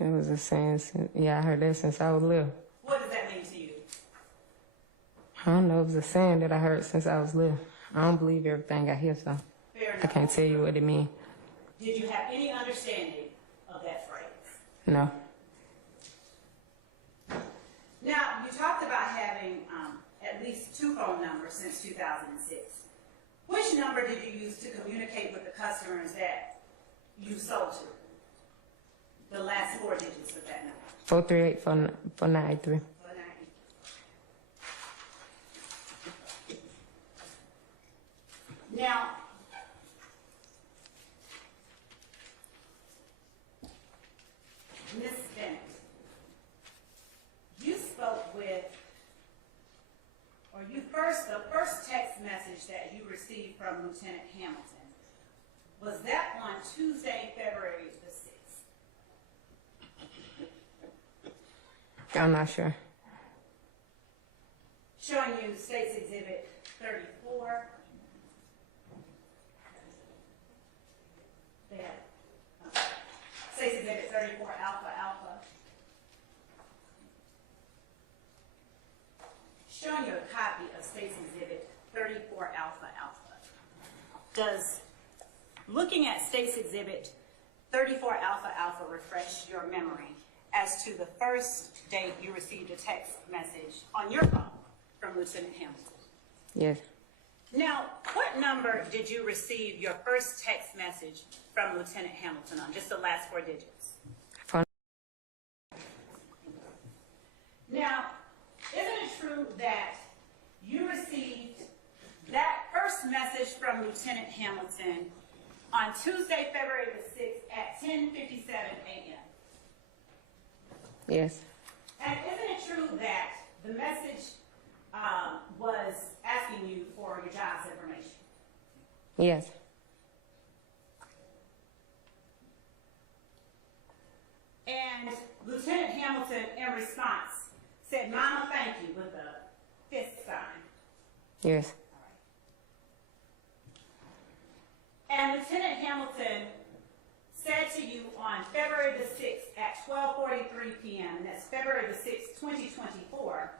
It was a saying. Yeah, I heard that since I was little. What does that mean to you? I don't know. It was a saying that I heard since I was little. I don't believe everything I hear, so Fair enough. I can't tell you what it means. Did you have any understanding of that phrase? No. Now, you talked about having at least 2 phone numbers since 2006. Which number did you use to communicate with the customers that you sold to? The last 4 digits of that number. 438 4983. Now, Ms. Bennett, you spoke with, or the first text message that you received from Lieutenant Hamilton, was that on Tuesday, February the 6th? I'm not sure. Showing you States Exhibit 34. They have States Exhibit 34 Alpha Alpha. Showing you a copy of States Exhibit 34 Alpha Alpha. Does looking at States Exhibit 34 Alpha Alpha refresh your memory as to the first date you received a text message on your phone from Lieutenant Hamilton? Yes. Now, what number did you receive your first text message from Lieutenant Hamilton on? Just the last 4 digits. Phone. Now, isn't it true that you received that first message from Lieutenant Hamilton on Tuesday, February the 6th at 10:57 a.m.? Yes. And isn't it true that the message was asking you for your job's information? Yes. And Lieutenant Hamilton, in response, said, "Mama, thank you," with a fist sign. Yes. And Lieutenant Hamilton said to you on February the 6th at 12:43 p.m., and that's February the 6th, 2024,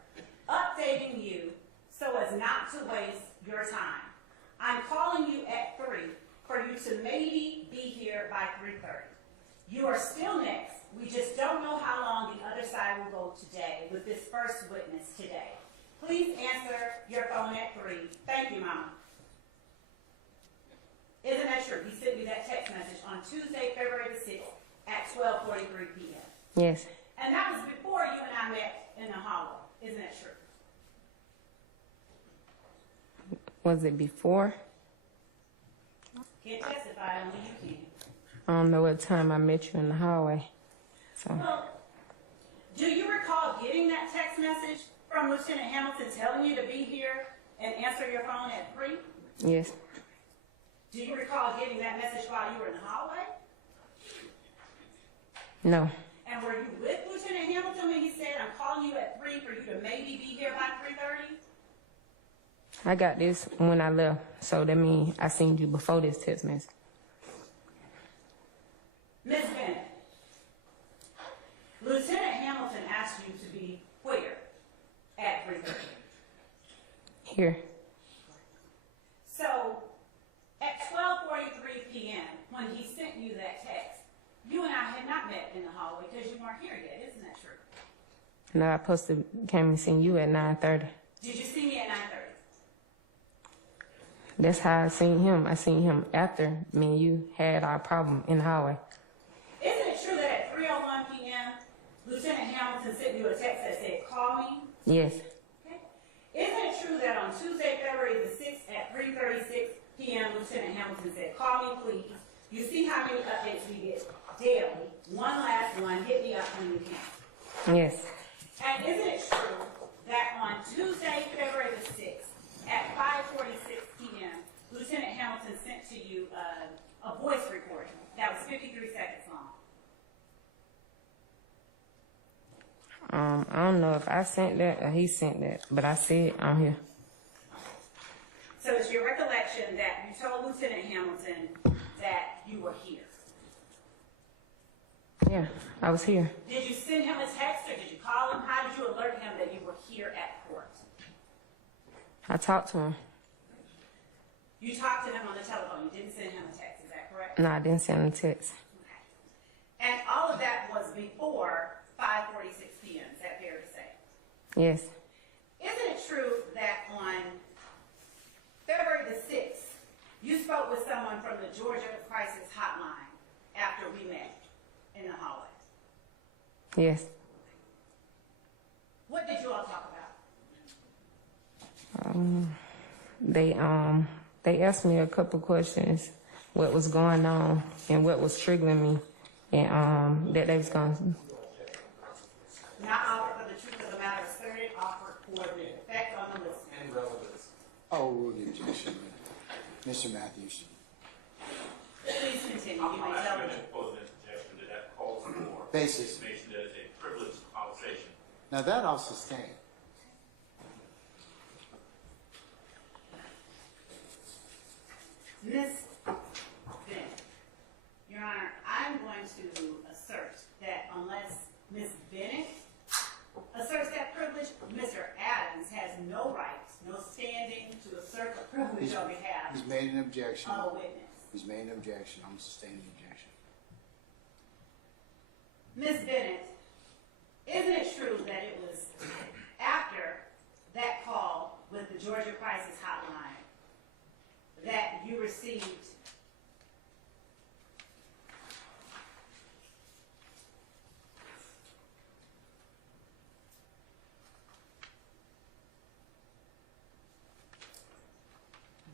updating you so as not to waste your time. "I'm calling you at 3 for you to maybe be here by 3:30. You are still next. We just don't know how long the other side will go today with this first witness today. Please answer your phone at 3. Thank you, Mama." Isn't that true? He sent you that text message on Tuesday, February the 6th at 12:43 p.m. Yes. And that was before you and I met in the hallway. Isn't that true? Was it before? Can't testify, only you can. I don't know what time I met you in the hallway. So Well, do you text message from Lieutenant Hamilton telling you to be here and answer your phone at 3? Yes. Do you recall getting that message while you were in the hallway? No. And were you with Lieutenant Hamilton when he said, I'm calling you at 3 for you to maybe be here by 3:30? I got this when I left, so that means I seen you before this text message. Ms. Bennett, Lieutenant Hamilton asked you to be where at 3:30? Here. So, at 12:43 p.m., when he sent you that text, you and I had not met in the hallway because you weren't here yet. Isn't that true? No, I came and seen you at 9:30. Did you see me at 9:30? That's how I seen him. I seen him after me and you had our problem in the hallway. Isn't it true that at 3:01 p.m., Lieutenant Hamilton sent you a text that said, call me? Yes. Okay. Isn't it true that on Tuesday, February the 6th at 3:36 p.m., Lieutenant Hamilton said, call me please? You see how many updates we get daily. One last one, hit me up when you can. Yes. And isn't it true that on Tuesday, February the 6th at 5:46 p.m., Lieutenant Hamilton sent to you a voice recording that was 53 seconds long? I don't know if I sent that or he sent that, but I said I'm here. So it's your recollection that you told Lieutenant Hamilton that you were here. Yeah, I was here. Did you send him a text or did you call him? How did you alert him that you were here at court? I talked to him. You talked to him on the telephone. You didn't send him a text. Is that correct? No, I didn't send him a text. Okay. And all of that was before 5:46 p.m. Is that fair to say? Yes. Isn't it true that on February the 6th, you spoke with someone from the Georgia Crisis Hotline after we met in the hallway? Yes. What did you all talk about? They asked me a couple questions, what was going on and what was triggering me, and that they was going to. Not offered for the truth of the matter asserted, offered for the effect on the listener. And relevance. Oh, the objection. Mr. Matthews. Please continue. You I'm may tell asking me. an opposing objection that calls for Basis. information that is a privileged conversation. Now that I'll sustain. Ms. Bennett, Your Honor, I'm going to assert that unless Ms. Bennett asserts that privilege, Mr. Adams has no right, no standing to assert the privilege on behalf He's made an objection. of a witness. He's made an objection. I'm sustaining the objection. Ms. Bennett, isn't it true that it was after that call with the Georgia Crisis Hotline that you received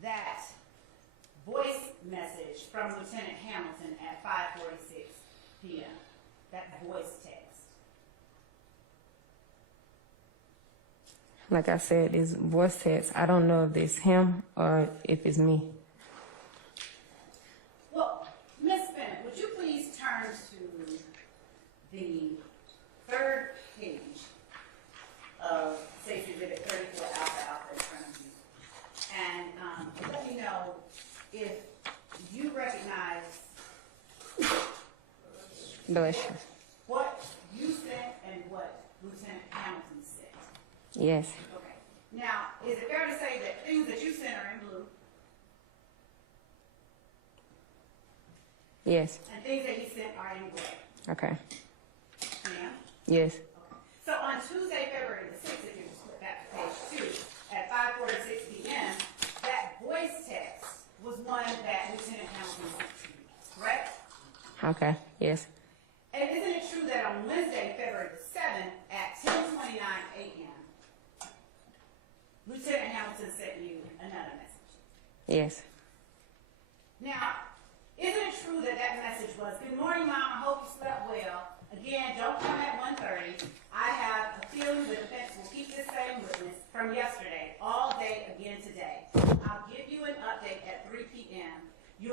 that voice message from Lieutenant Hamilton at 5:46 p.m., that voice text? Like I said, this voice text, I don't know if it's him or if it's me. Well, Ms. Bennett, would you please turn to the third page of Safety Exhibit 34 Alpha in front of you, and let me know if you recognize Bless you. what you sent and what Lieutenant Hamilton sent. Yes. Okay. Now, is it fair to say that things that you sent are in blue Yes. and things that he sent are in gray? Okay. Yeah? Yes. Okay. So on Tuesday, February the 6th, if you flip back to page 2, at 5:46 p.m., that voice text was one that Lieutenant Hamilton sent to you, correct? Okay. Yes. And isn't it true that on Wednesday, February the 7th, at 10:29 a.m., Lieutenant Hamilton sent you another message? Yes. Now, isn't it true that that message was, "Good morning, Mom, I hope you slept well. Again, don't come at 1:30. I have a feeling the defense will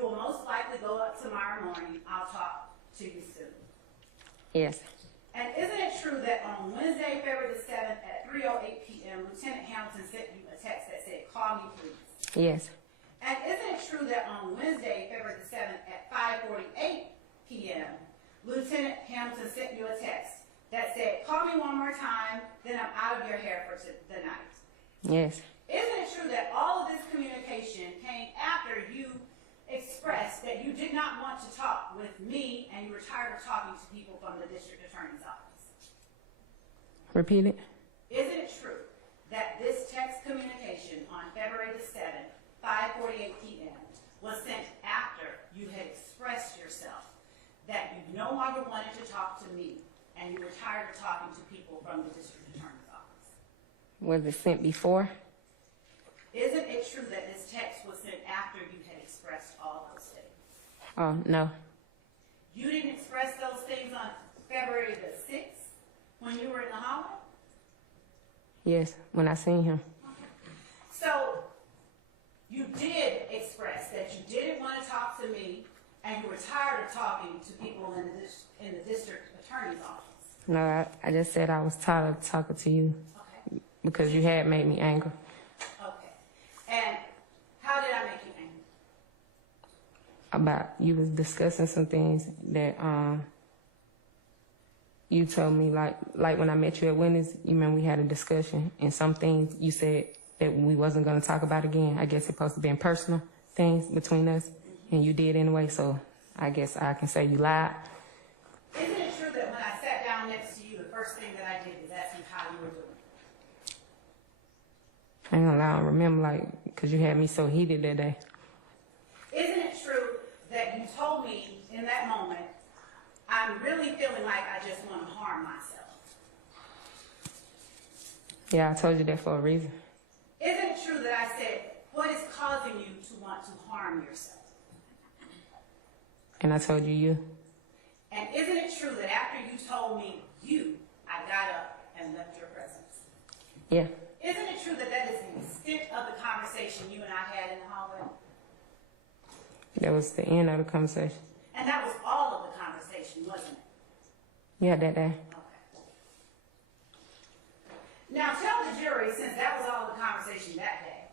You will most likely go up tomorrow morning. I'll talk to you soon. Yes. And isn't it true that on Wednesday, February the 7th at 3:08 p.m., Lieutenant Hamilton sent you a text that said, "Call me, please"? Yes. And isn't it true that on Wednesday, February the 7th at 5:48 p.m., Lieutenant Hamilton sent you a text that said, "Call me one more time, then I'm out of your hair for the night"? Yes. Isn't it true that all of this communication came after you expressed that you did not want to talk with me and you were tired of talking to people from the district attorney's office? Repeat it. Isn't it true that this text communication on February the 7th, 5:48 p.m. was sent after you had expressed yourself that you no longer wanted to talk to me and you were tired of talking to people from the district attorney's office? Was it sent before? Isn't it true that this text was sent after you had expressed all those things? Oh, no. You didn't express those things on February the 6th when you were in the hallway? Yes, when I seen him. So you did express that you didn't want to talk to me and you were tired of talking to people in the district attorney's office. No, I just said I was tired of talking to you Okay. because you had made me angry. Okay. And how did I make you angry? About you was discussing some things that you told me, like when I met you at Wendy's, you remember we had a discussion, and some things you said that we wasn't going to talk about again. I guess it's supposed to be personal things between us, and you did anyway, so I guess I can say you lied. Isn't it true that when I sat down next to you, the first thing that I did was ask you how you were doing? I ain't gonna lie, I don't remember, because you had me so heated that day. Isn't it true that you told me in that moment, I'm really feeling like I just want to harm myself? Yeah, I told you that for a reason. Isn't it true that I said, what is causing you to want to harm yourself? And I told you. And isn't it true that after you told me you, I got up and left your presence? Yeah. Isn't it true that that is the extent of the conversation you and I had in the hallway? That was the end of the conversation. And that was all of the conversation, wasn't it? Yeah, that day. Okay. Now tell the jury, since that was all the conversation that day,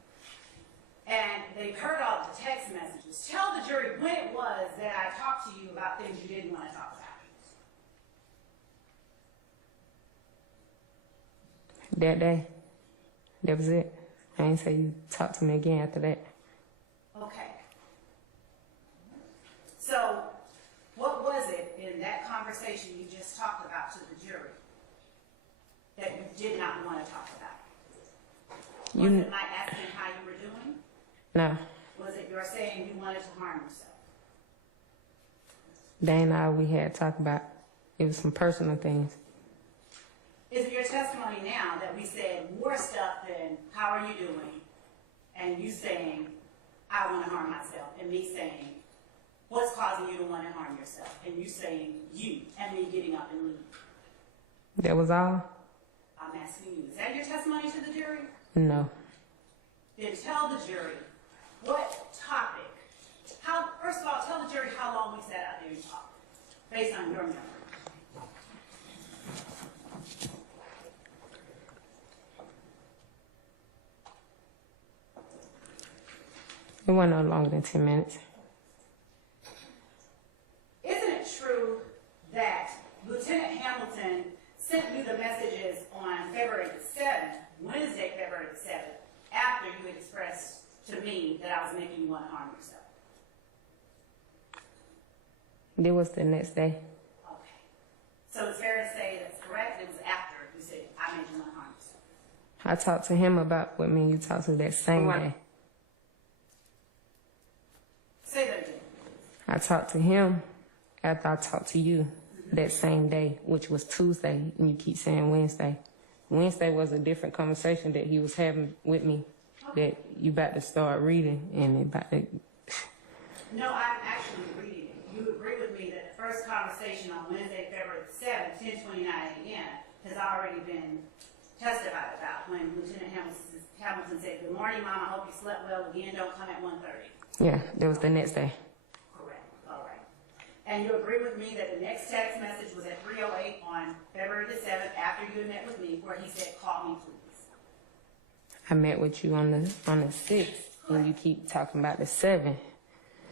and they've heard all the text messages, tell the jury when it was that I talked to you about things you didn't want to talk about. That day. That was it. I ain't say you talk to me again after that. Okay. So, what was it in that conversation you just talked about to the jury that you did not want to talk about? Was it my asking how you were doing? No. Was it your saying you wanted to harm yourself? That ain't all we had talked about. It was some personal things. Is it your testimony now that we said more stuff than how are you doing, and you saying I want to harm myself, and me saying what's causing you to want to harm yourself, and you saying you, and me getting up and leaving? That was all? I'm asking you, is that your testimony to the jury? No. Then tell the jury what topic, first of all, tell the jury how long we sat out there and talked, based on your memory. It wasn't no longer than 10 minutes. Isn't it true that Lieutenant Hamilton sent you the messages on February the 7th, Wednesday, February the 7th, after you expressed to me that I was making you want to harm yourself? It was the next day. Okay. So it's fair to say that's correct? It was after you said, I made you want to harm yourself. I talked to him about what me and you talked to that same day. Say that again. I talked to him after I talked to you that same day, which was Tuesday, and you keep saying Wednesday. Wednesday was a different conversation that he was having with me that you about to start reading and about to... No, I'm actually reading it. You agree with me that the first conversation on Wednesday, February the 7th, 10:29 a.m. has already been testified about when Lieutenant Hamilton said, "Good morning, Mom. I hope you slept well. Again, don't come at 1:30. Yeah, that was the next day. And you agree with me that the next text message was at 3:08 on February the 7th after you met with me, where he said, "Call me, please." I met with you on the 6th, and you keep talking about the 7th.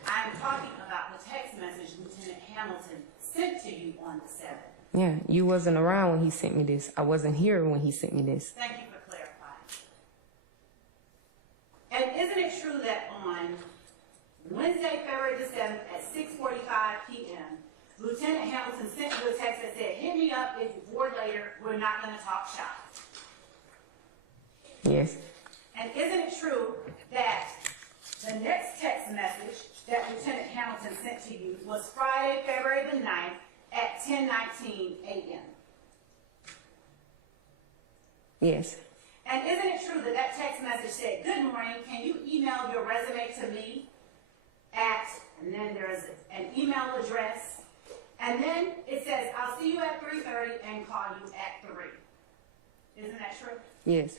I'm talking about the text message Lieutenant Hamilton sent to you on the 7th. Yeah, you wasn't around when he sent me this. I wasn't here when he sent me this. Thank you for clarifying. And isn't it true that on Wednesday, February the 7th at 6:45 p.m., Lieutenant Hamilton sent you a text that said, "Hit me up if you're bored later, we're not going to talk shop." Yes. And isn't it true that the next text message that Lieutenant Hamilton sent to you was Friday, February the 9th at 10:19 a.m.? Yes. And isn't it true that that text message said, "Good morning, can you email your resume to me at," and then there's an email address, and then it says, "I'll see you at 3:30 and call you at 3." Isn't that true? Yes.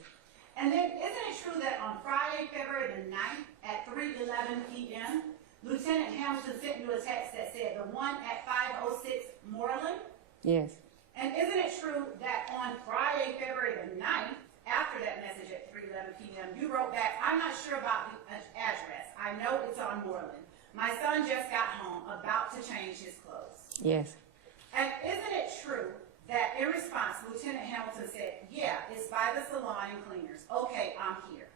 And then isn't it true that on Friday, February the 9th at 3:11 p.m., Lieutenant Hamilton sent you a text that said, "The one at 506 Moreland"? Yes. And isn't it true that on Friday, February the 9th, after that message at 3:11 p.m., you wrote back, "I'm not sure about the address. I know it's on Moreland. My son just got home, about to change his clothes." Yes. And isn't it true that in response, Lieutenant Hamilton said, "Yeah, it's by the salon and cleaners. Okay, I'm here."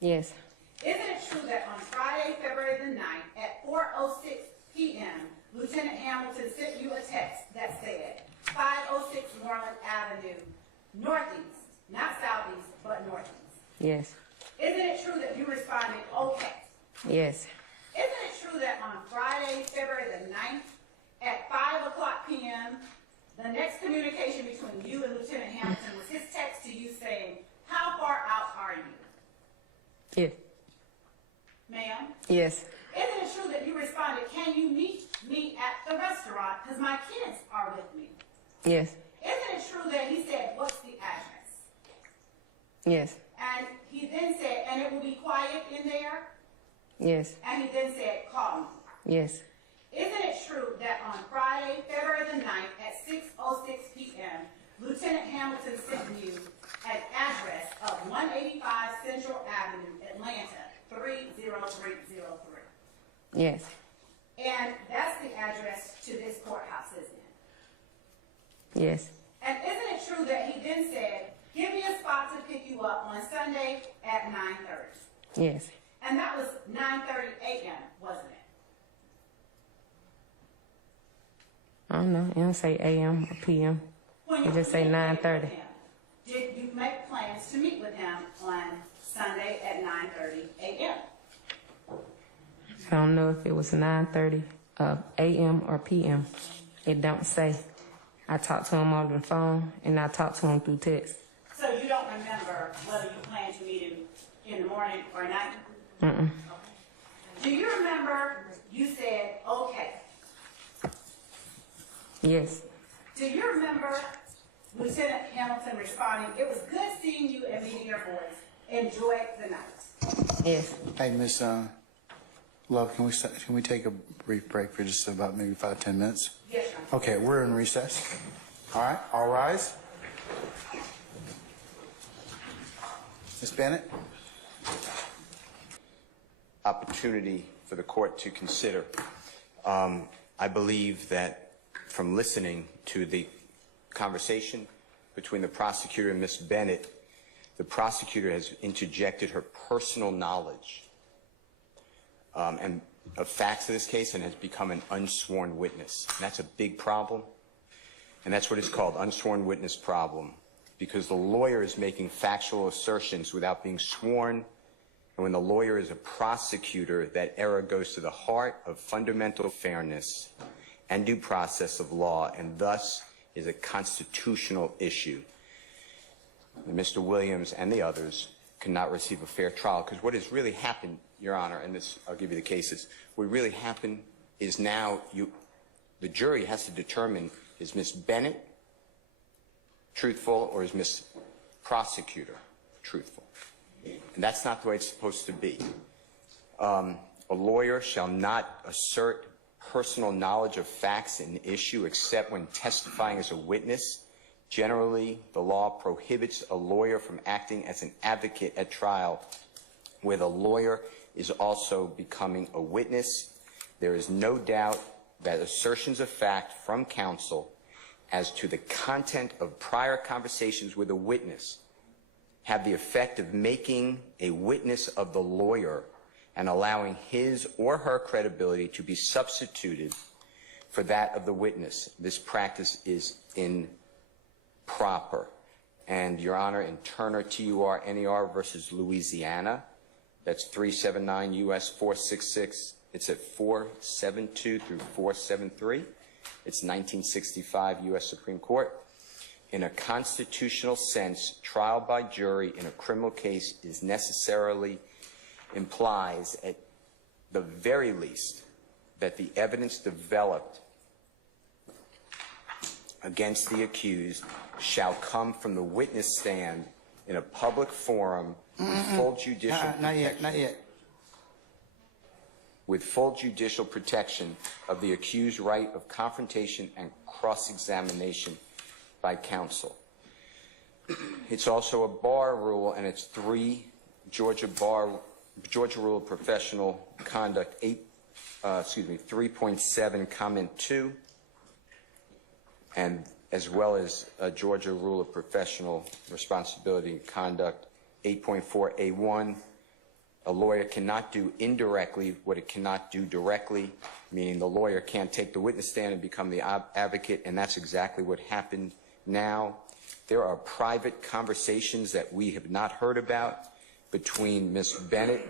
Yes. Isn't it true that on Friday, February the 9th at 4:06 p.m., Lieutenant Hamilton sent you a text that said, 506 Moreland Avenue, northeast, not southeast, but northeast? Yes. Isn't it true that you responded, "Okay"? Yes. Isn't it true that on Friday, February the 9th at 5:00 p.m., the next communication between you and Lieutenant Hamilton was his text to you saying, "How far out are you?" Yes. Ma'am? Yes. Isn't it true that you responded, "Can you meet me at the restaurant because my kids are with me"? Yes. Isn't it true that he said, "What's the address?" Yes. And he then said, "And it will be quiet in there"? Yes. And he then said, "Call me." Yes. Isn't it true that on Friday, February the 9th at 6:06 p.m., Lieutenant Hamilton sent you an address of 185 Central Avenue, Atlanta, 30303? Yes. And that's the address to this courthouse, isn't it? Yes. And isn't it true that he then said, "Give me a spot to pick you up on Sunday at 9:30? Yes. And that was 9:30 a.m., wasn't it? I don't know. It don't say AM or PM. When It you just say communicated 9:30. with him, did you make plans to meet with him on Sunday at 9:30 a.m.? I don't know if it was 9:30 AM or PM. It don't say. I talked to him on the phone and I talked to him through text. So you don't remember whether you planned to meet him in the morning or night? Mm-mm. Do you remember you said, "Okay"? Yes. Do you remember Lieutenant Hamilton responding, "It was good seeing you and meeting your boys. Enjoy the night"? Yes. Hey, Ms.love, can we take a brief break for just about maybe 5-10 minutes? Yes, sir. Okay, we're in recess. All right, all rise. Ms. Bennett? Opportunity for the court to consider. I believe that from listening to the conversation between the prosecutor and Ms. Bennett, the prosecutor has interjected her personal knowledge and of facts of this case and has become an unsworn witness. And that's a big problem. And that's what it's called, unsworn witness problem, because the lawyer is making factual assertions without being sworn. And when the lawyer is a prosecutor, that error goes to the heart of fundamental fairness and due process of law, and thus is a constitutional issue. Mr. Williams and the others cannot receive a fair trial, because what has really happened, Your Honor, and this, I'll give you the cases, what really happened is now the jury has to determine, is Ms. Bennett truthful or is Ms. Prosecutor truthful? And that's not the way it's supposed to be. A lawyer shall not assert personal knowledge of facts and issue except when testifying as a witness. Generally, the law prohibits a lawyer from acting as an advocate at trial where the lawyer is also becoming a witness. There is no doubt that assertions of fact from counsel as to the content of prior conversations with a witness have the effect of making a witness of the lawyer and allowing his or her credibility to be substituted for that of the witness. This practice is improper. And, Your Honor, in Turner TUR NER versus Louisiana, that's 379 U.S. 466. It's at 472 through 473. It's 1965 U.S. Supreme Court. In a constitutional sense, trial by jury in a criminal case is necessarily implies, at the very least, that the evidence developed against the accused shall come from the witness stand in a public forum with full judicial protection. Not yet. With full judicial protection of the accused's right of confrontation and cross-examination by counsel. It's also a bar rule, and it's 3 Georgia Rule of Professional Conduct 3.7 Comment 2, and as well as a Georgia Rule of Professional Responsibility and Conduct 8.4A1. A lawyer cannot do indirectly what it cannot do directly, meaning the lawyer can't take the witness stand and become the advocate, and that's exactly what happened now. There are private conversations that we have not heard about between Ms. Bennett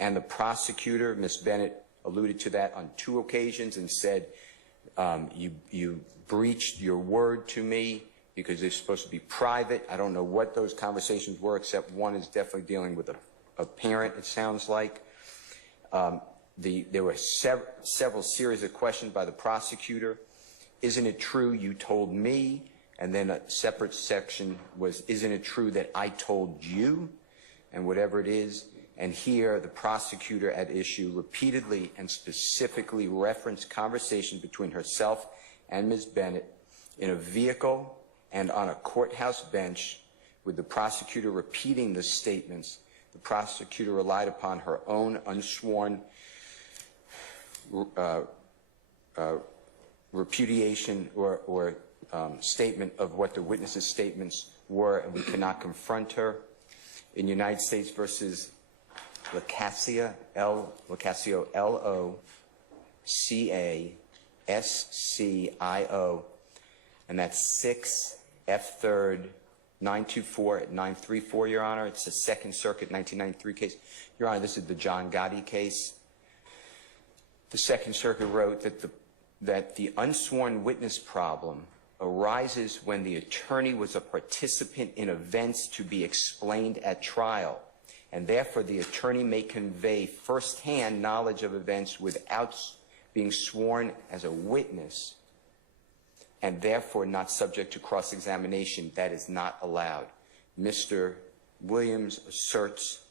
and the prosecutor. Ms. Bennett alluded to that on 2 occasions and said, you breached your word to me because they're supposed to be private. I don't know what those conversations were, except one is definitely dealing with a parent, it sounds like. There were several series of questions by the prosecutor. Isn't it true you told me? And then a separate section was, isn't it true that I told you? And whatever it is. And here, the prosecutor at issue repeatedly and specifically referenced conversations between herself and Ms. Bennett in a vehicle and on a courthouse bench, with the prosecutor repeating the statements. The prosecutor relied upon her own unsworn repudiation or statement of what the witness's statements were, and we cannot confront her. In United States versus Locascio, L-O-C-A-S-C-I-O, and that's 6 F3rd 924 at 934, Your Honor. It's a Second Circuit 1993 case. Your Honor, this is the John Gotti case. The Second Circuit wrote that the unsworn witness problem arises when the attorney was a participant in events to be explained at trial, and therefore the attorney may convey firsthand knowledge of events without being sworn as a witness, and therefore not subject to cross-examination. That is not allowed. Mr. Williams asserts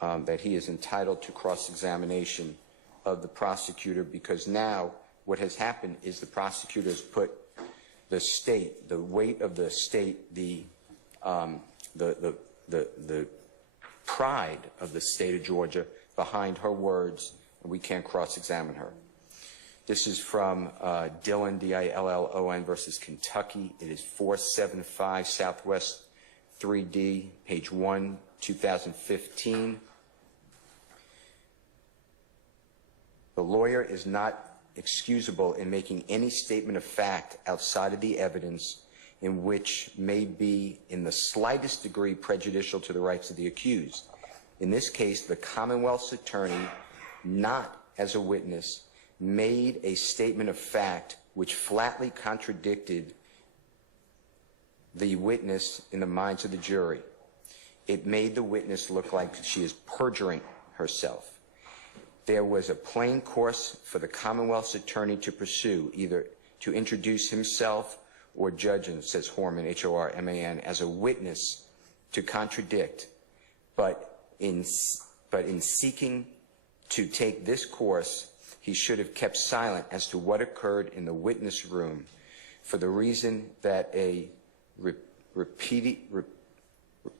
that he is entitled to cross-examination of the prosecutor, because now what has happened is the prosecutor has put the state, the weight of the state, the pride of the state of Georgia behind her words, and we can't cross-examine her. This is from Dillon, D-I-L-L-O-N versus Kentucky. It is 475 Southwest 3D, page 1, 2015. The lawyer is not excusable in making any statement of fact outside of the evidence in which may be in the slightest degree prejudicial to the rights of the accused. In this case, the Commonwealth's attorney, not as a witness, made a statement of fact which flatly contradicted the witness in the minds of the jury. It made the witness look like she is perjuring herself. There was a plain course for the Commonwealth's attorney to pursue, either to introduce himself or Judgen, says Horman, H-O-R-M-A-N, as a witness to contradict. But in seeking to take this course, he should have kept silent as to what occurred in the witness room for the reason that a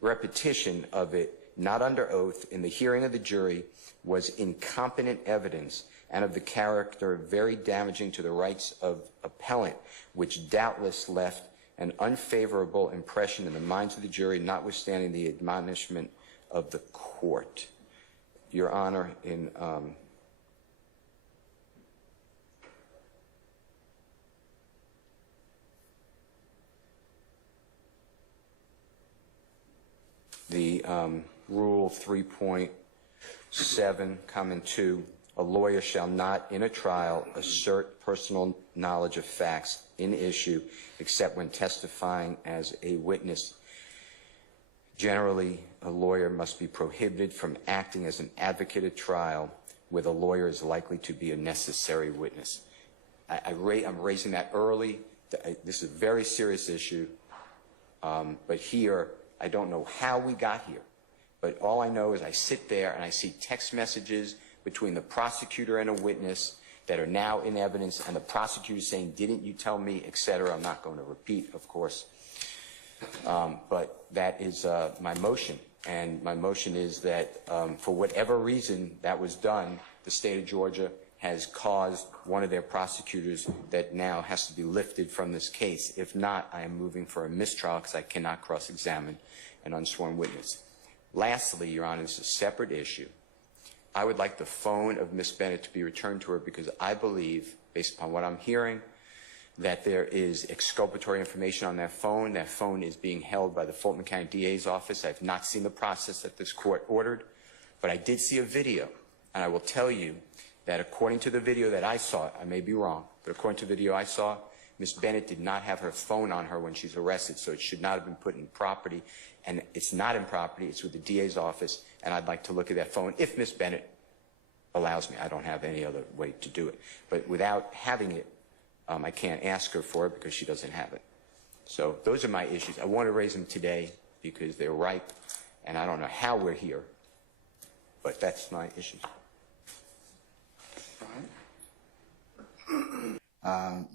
repetition of it, not under oath, in the hearing of the jury was incompetent evidence and of the character very damaging to the rights of appellant, which doubtless left an unfavorable impression in the minds of the jury, notwithstanding the admonishment of the court. Your Honor, in the Rule 3.7, comment 2, a lawyer shall not in a trial assert personal knowledge of facts in issue except when testifying as a witness. Generally, a lawyer must be prohibited from acting as an advocate at trial where the lawyer is likely to be a necessary witness. I'm raising that early. This is a very serious issue, but here, I don't know how we got here, but all I know is I sit there and I see text messages between the prosecutor and a witness that are now in evidence, and the prosecutor saying, didn't you tell me, etc. I'm not going to repeat, of course. But that is my motion, and my motion is that for whatever reason that was done, the state of Georgia has caused one of their prosecutors that now has to be lifted from this case. If not, I am moving for a mistrial because I cannot cross-examine an unsworn witness. Lastly, Your Honor, this is a separate issue. I would like the phone of Ms. Bennett to be returned to her because I believe, based upon what I'm hearing, that there is exculpatory information on that phone. That phone is being held by the Fulton County DA's office. I've not seen the process that this court ordered, but I did see a video, and I will tell you that according to the video that I saw, I may be wrong, but according to the video I saw, Ms. Bennett did not have her phone on her when she's arrested, so it should not have been put in property, and it's not in property, it's with the DA's office, and I'd like to look at that phone if Ms. Bennett allows me. I don't have any other way to do it. But without having it, I can't ask her for it because she doesn't have it. So those are my issues. I want to raise them today because they're ripe, and I don't know how we're here, but that's my issues.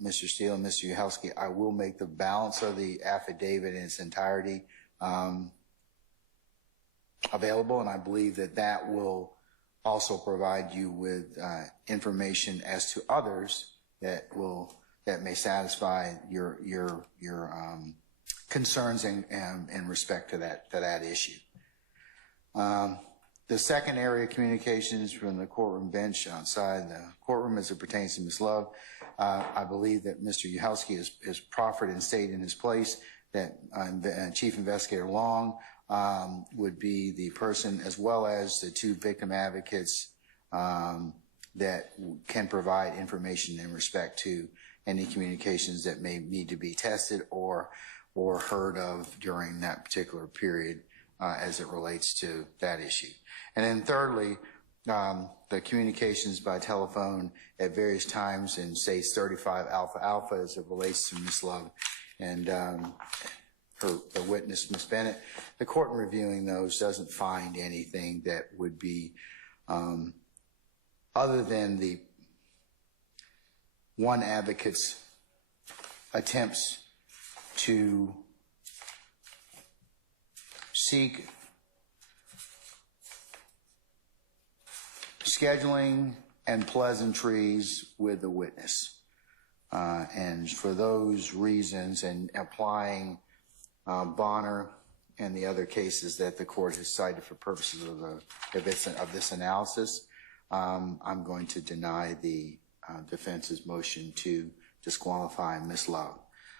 Mr. Steele and Mr. Uhelski, I will make the balance of the affidavit in its entirety available, and I believe that that will also provide you with information as to others that may satisfy your concerns in respect to that issue. The second area of communications from the courtroom bench outside the courtroom as it pertains to Ms.love, I believe that Mr. Uhelski is proffered and stayed in his place, that Chief Investigator Long would be the person, as well as the two victim advocates that can provide information in respect to any communications that may need to be tested or heard of during that particular period as it relates to that issue. And then thirdly, the communications by telephone at various times in states 35 Alpha Alpha as it relates to Ms.love and the witness, Ms. Bennett. The court in reviewing those doesn't find anything that would be other than the one advocate's attempts to seek scheduling and pleasantries with the witness. And for those reasons and applying Bonner and the other cases that the court has cited for purposes of this analysis, I'm going to deny the defense's motion to disqualify Ms.love.